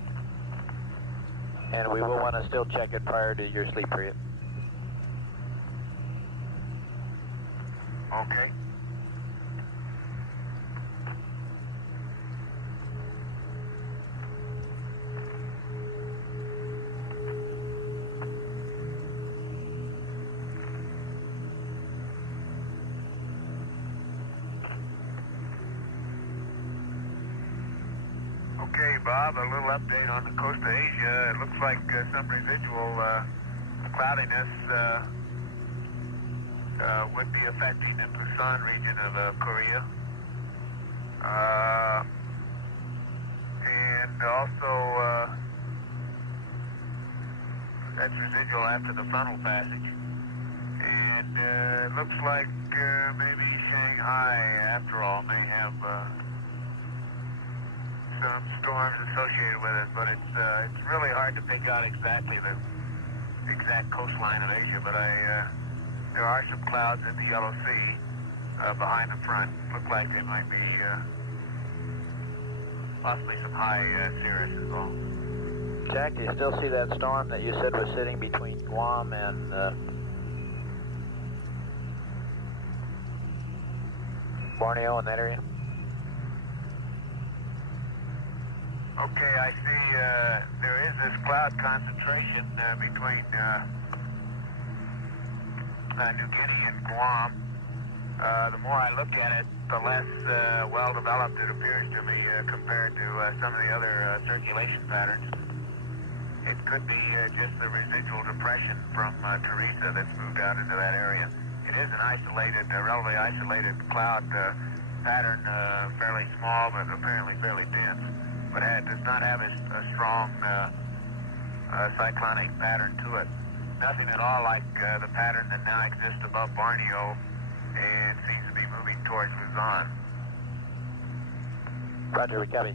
And we will want to still check it prior to your sleep period. Okay. Okay, Bob, a little update on the coast of Asia. It looks like some residual cloudiness would be affecting the Busan region of Korea. And also, that's residual after the funnel passage. And it looks like maybe Shanghai, after all, may have some storms associated with it, but it's really hard to pick out exactly the exact coastline of Asia. But there are some clouds in the Yellow Sea behind the front. Look like they might be possibly some high cirrus as well. Jack, do you still see that storm that you said was sitting between Guam and... Borneo in that area? Okay, I see there is this cloud concentration between New Guinea and Guam. The more I look at it, the less well-developed it appears to me compared to some of the other circulation patterns. It could be just the residual depression from Teresa that's moved out into that area. It is an isolated, relatively isolated cloud pattern, fairly small but apparently fairly dense, but it does not have a strong cyclonic pattern to it. Nothing at all like the pattern that now exists above Borneo and seems to be moving towards Luzon. Roger, we copy.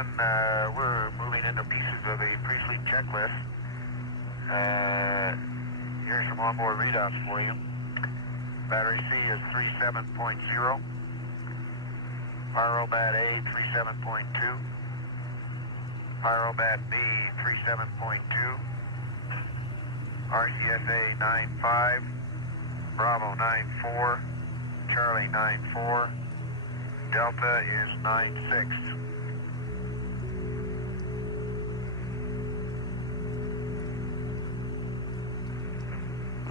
Stephen. We're moving into pieces of the pre-sleep checklist. Here's some onboard readouts for you. Battery C is 37.0. Pyrobat A 37.2. Pyrobat B 37.2. RCSA 95. Bravo 94. Charlie 94. Delta is 96.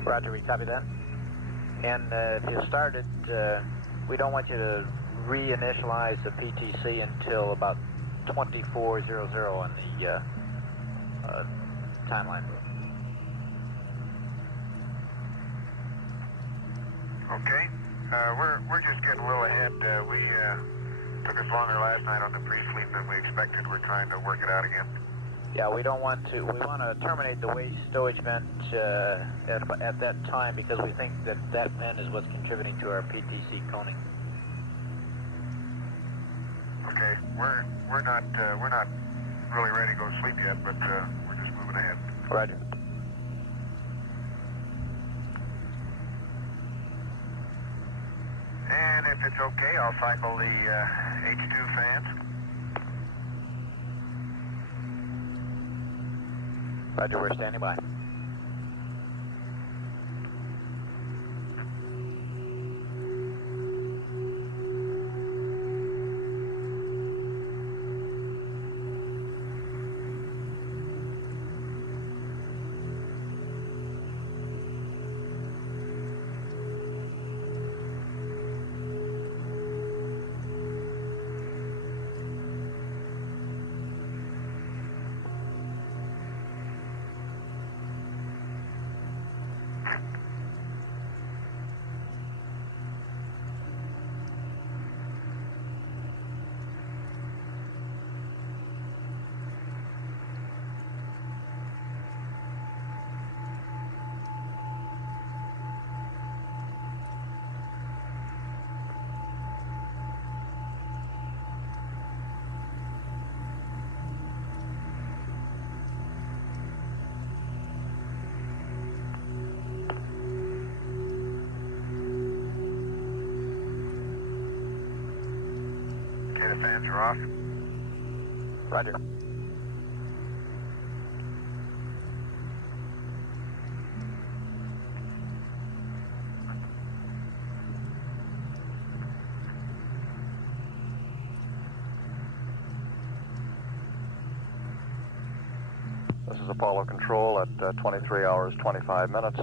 Roger, we copy that. And if you started, we don't want you to reinitialize the PTC until about 2400 on the timeline. Okay. We're just getting a little ahead. We took us longer last night on the pre-sleep than we expected. We're trying to work it out again. Yeah, we don't want to. We want to terminate the waste stowage vent at that time because we think that that vent is what's contributing to our PTC coning. Okay, we're not really ready to go to sleep yet, but we're just moving ahead. Roger. And if it's okay, I'll cycle the H2 fans. Roger, we're standing by. Fans are off. Roger. This is Apollo Control at 23 hours 25 minutes.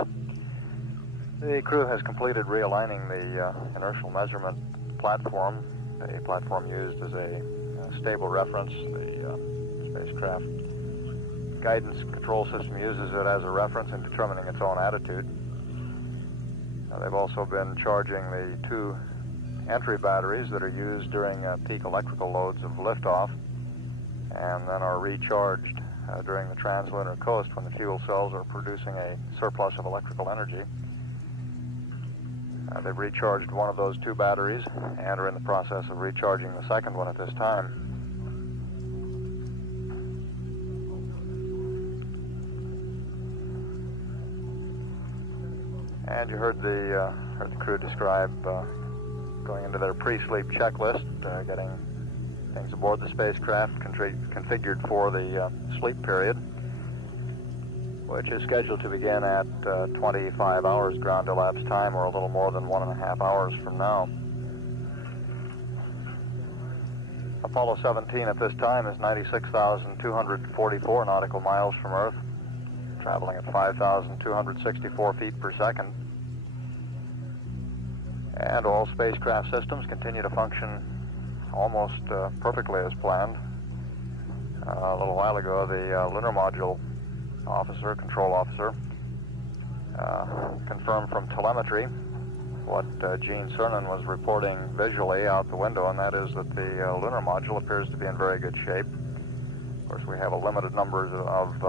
The crew has completed realigning the inertial measurement platform, a platform used as a stable reference. The spacecraft guidance control system uses it as a reference in determining its own attitude. They've also been charging the two entry batteries that are used during peak electrical loads of liftoff, and then are recharged during the translunar coast when the fuel cells are producing a surplus of electrical energy. They've recharged one of those two batteries and are in the process of recharging the second one at this time. And you heard the crew describe going into their pre-sleep checklist, getting things aboard the spacecraft configured for the sleep period, which is scheduled to begin at 25 hours ground elapsed time, or a little more than 1.5 hours from now. Apollo 17 at this time is 96,244 nautical miles from Earth, traveling at 5,264 feet per second. And all spacecraft systems continue to function almost perfectly as planned. A little while ago, the lunar module control officer, confirmed from telemetry what Gene Cernan was reporting visually out the window, and that is that the lunar module appears to be in very good shape. Of course, we have a limited number of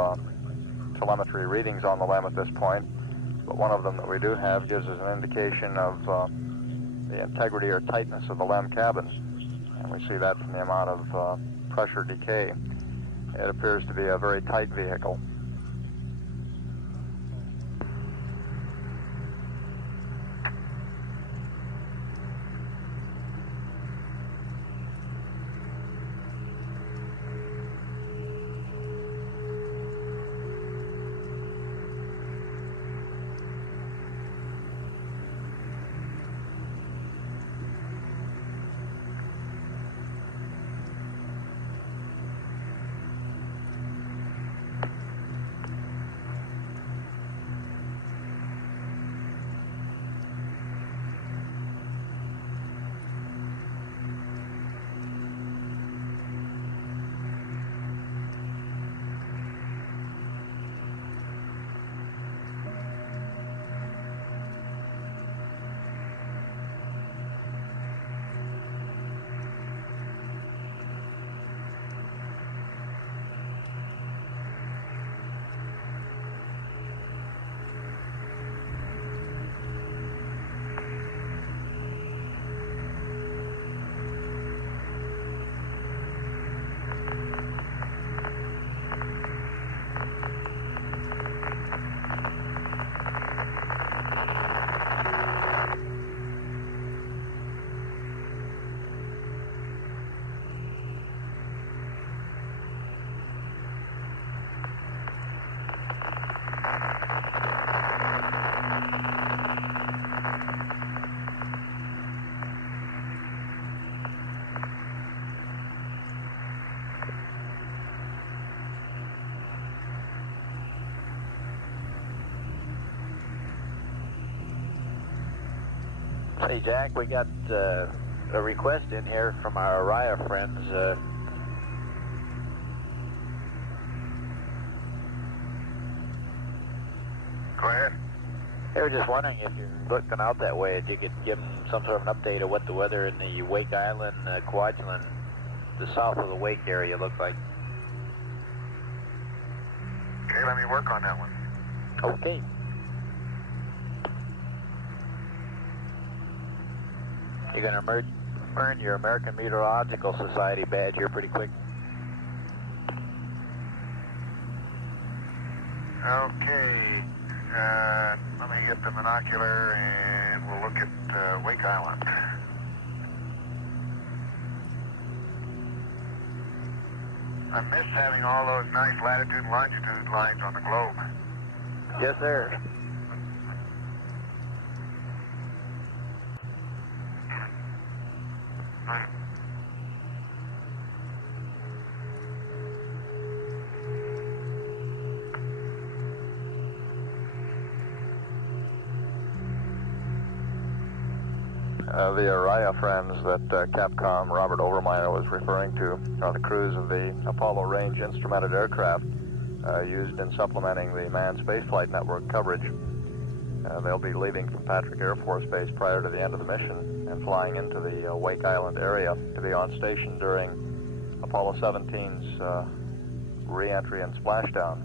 telemetry readings on the LEM at this point, but one of them that we do have gives us an indication of the integrity or tightness of the LEM cabins, and we see that from the amount of pressure decay. It appears to be a very tight vehicle. Hey, Jack, we got a request in here from our Araya friends. Go ahead. They were just wondering if you're looking out that way, if you could give them some sort of an update of what the weather in the Wake Island, Kwajalein, the south of the Wake area looks like. Okay, let me work on that one. Okay. You're going to earn your American Meteorological Society badge here pretty quick. Okay. Let me get the binocular and we'll look at Wake Island. I miss having all those nice latitude and longitude lines on the globe. Yes, sir. The Araya friends that Capcom Robert Overmyer was referring to are the crews of the Apollo range instrumented aircraft used in supplementing the manned spaceflight network coverage. They'll be leaving from Patrick Air Force Base prior to the end of the mission and flying into the Wake Island area to be on station during Apollo 17's re-entry and splashdown.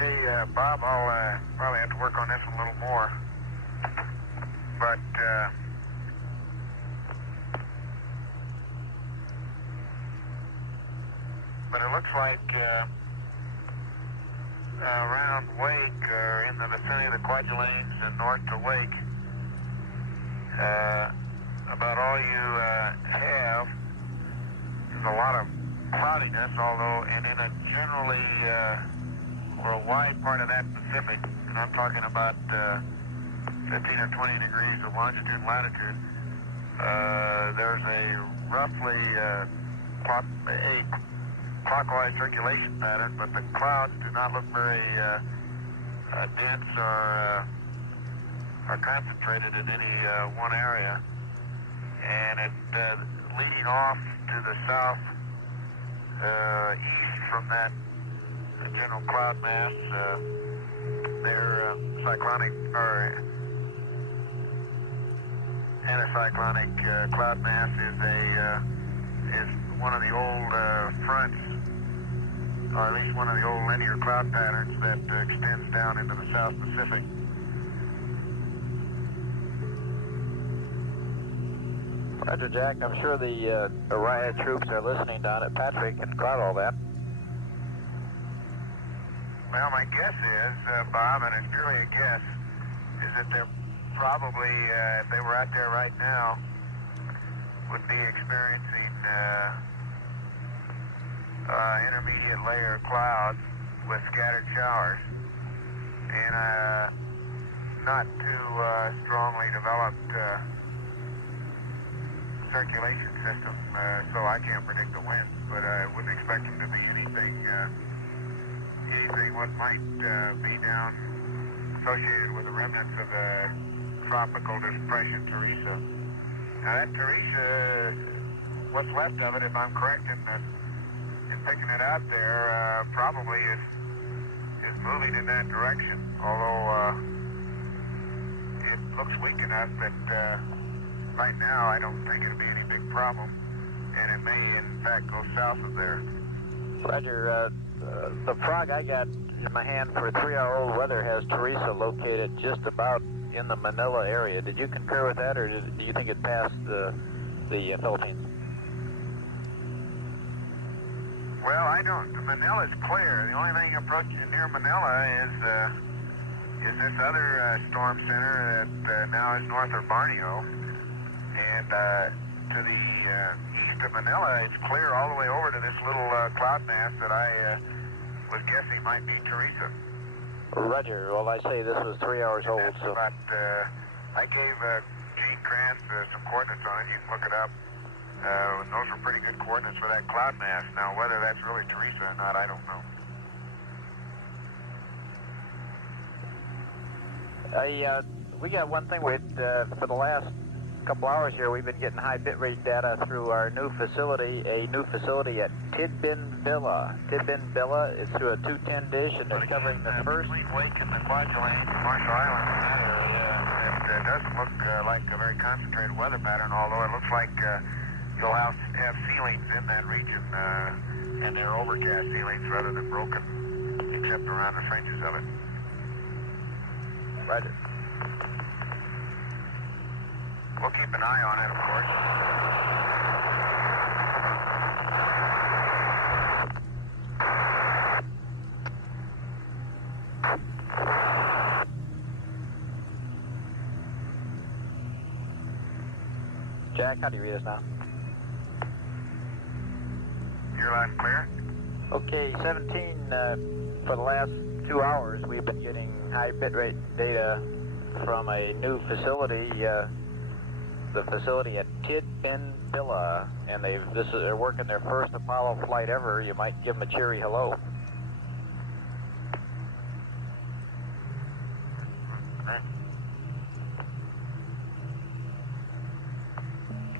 Okay, Bob, I'll probably have to work on this one a little more. But it looks like around Wake, or in the vicinity of the Kwajaleins and north to Wake, about all you have is a lot of cloudiness, although, and in a generally, or a wide part of that Pacific, and I'm talking about 15 or 20 degrees of longitude and latitude, there's a roughly a clockwise circulation pattern, but the clouds do not look very dense or concentrated in any one area. And it leading off to the south east from that general cloud mass, their cyclonic or anticyclonic cloud mass is one of the old fronts, or at least one of the old linear cloud patterns that extends down into the South Pacific. Roger, Jack. I'm sure the Orion troops are listening down at Patrick and cloud all that. Well, my guess is, Bob, and it's purely a guess, is that they're probably, if they were out there right now, would be experiencing intermediate layer clouds with scattered showers and not too strongly developed circulation system, so I can't predict the winds, but I wouldn't expect them to be anything what might be down associated with the remnants of the tropical depression Teresa. Now that Teresa, what's left of it, if I'm correct in picking it out there, probably is moving in that direction, although it looks weak enough that right now I don't think it'll be any big problem, and it may in fact go south of there. Roger, the frog I got in my hand for 3-hour-old weather has Teresa located just about in the Manila area. Did you concur with that, or do you think it passed the Philippines? Well, I don't. Manila's clear. The only thing approaching near Manila is this other storm center that now is north of Borneo, and to the east of Manila, it's clear all the way over to this little cloud mass that I was guessing might be Teresa. Roger. Well, I say this was 3 hours old, so... About, I gave Gene Krantz some coordinates on it. You can look it up. Those were pretty good coordinates for that cloud mass. Now, whether that's really Teresa or not, I don't know. We got one thing for the last couple hours here, we've been getting high bitrate data through our new facility, at Tidbin Villa. Tidbin Villa is through a 210 dish, and they're covering the first... Between Wake and the Kwajalein, Marshall Islands, in that area, it doesn't look like a very concentrated weather pattern, although it looks like you'll have ceilings in that region, and they're overcast ceilings rather than broken, except around the fringes of it. Roger. We'll keep an eye on it, of course. Jack, how do you read us now? You're loud and clear? Okay, 17, for the last 2 hours, we've been getting high bitrate data from a new facility, the facility at Tidbin Villa, and they're working their first Apollo flight ever. You might give them a cheery hello.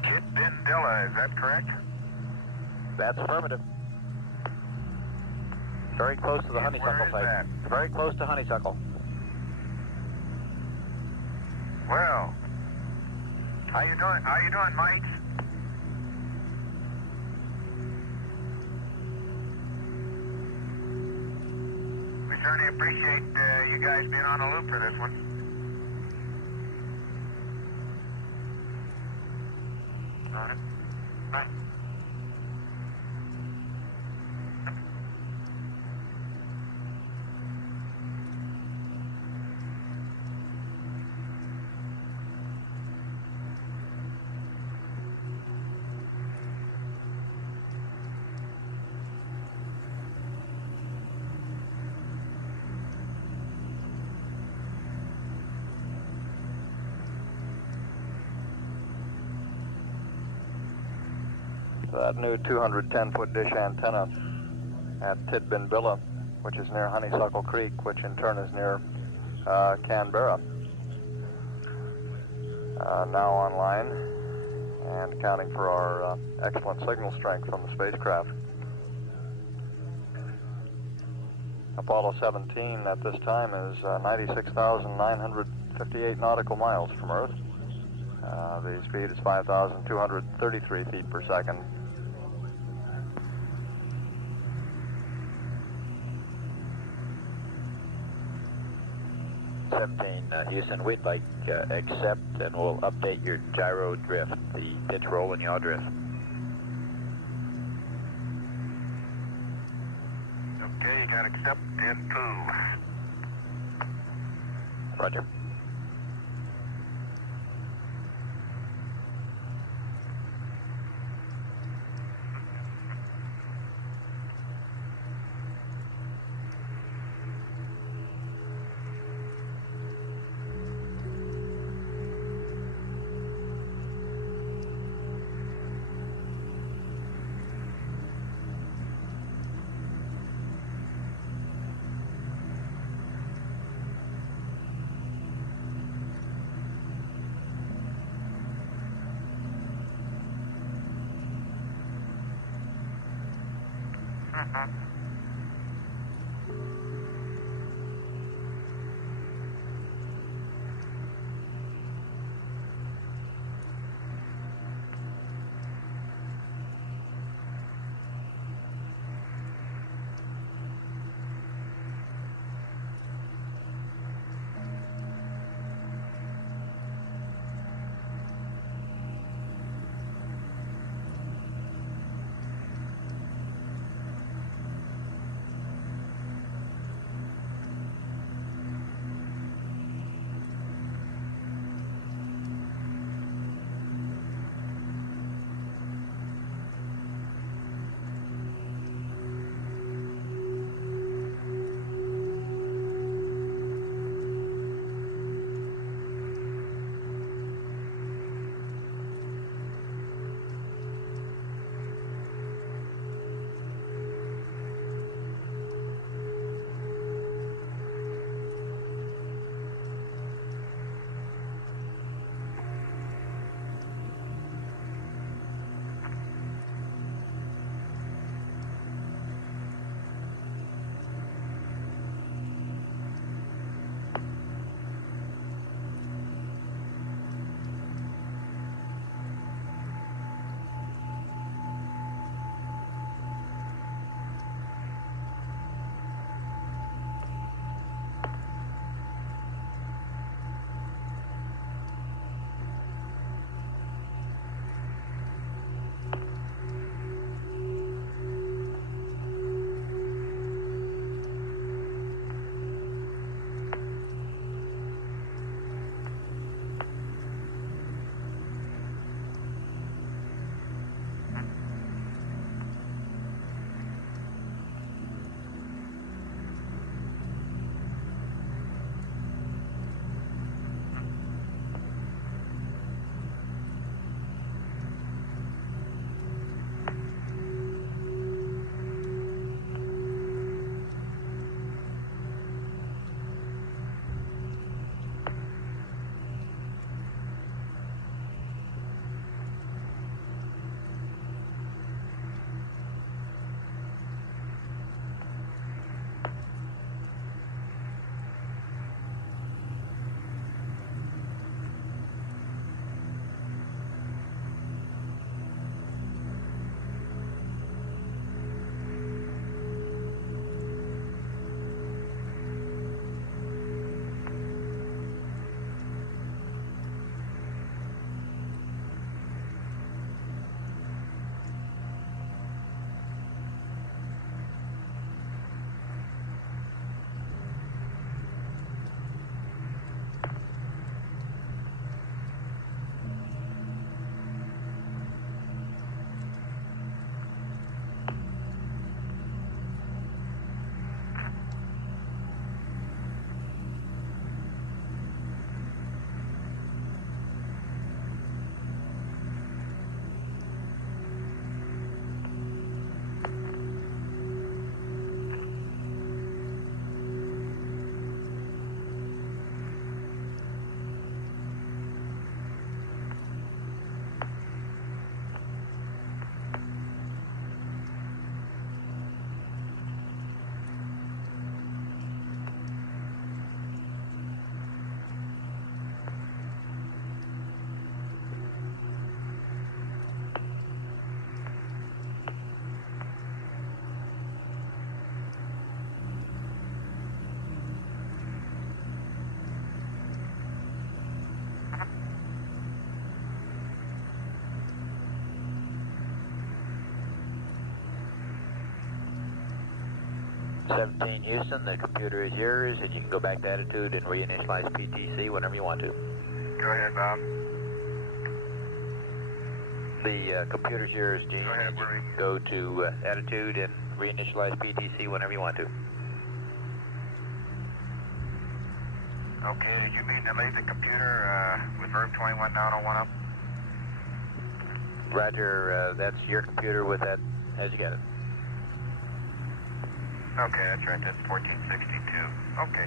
Tidbin Villa, is that correct? That's affirmative. Very close to the honeysuckle site. That? Very close to honeysuckle. Well, how you doing, Mike? We certainly appreciate you guys being on the loop for this one. All right. Bye. That new 210-foot dish antenna at Tidbinbilla, which is near Honeysuckle Creek, which in turn is near Canberra, now online and accounting for our excellent signal strength from the spacecraft. Apollo 17 at this time is 96,958 nautical miles from Earth. The speed is 5,233 feet per second. Houston, we'd like accept, and we'll update your gyro drift, the pitch roll and yaw drift. Okay, you got accept and poo. Roger. 17 Houston, the computer is yours, and you can go back to attitude and reinitialize PTC whenever you want to. Go ahead, Bob. The computer's yours, Gene. Go ahead, and you Marie. can go to attitude and reinitialize PTC whenever you want to. Okay, did you mean to leave the computer with verb 21 down on 1 up? Roger, that's your computer with that. How'd you get it? Okay, that's right. That's 1462. Okay.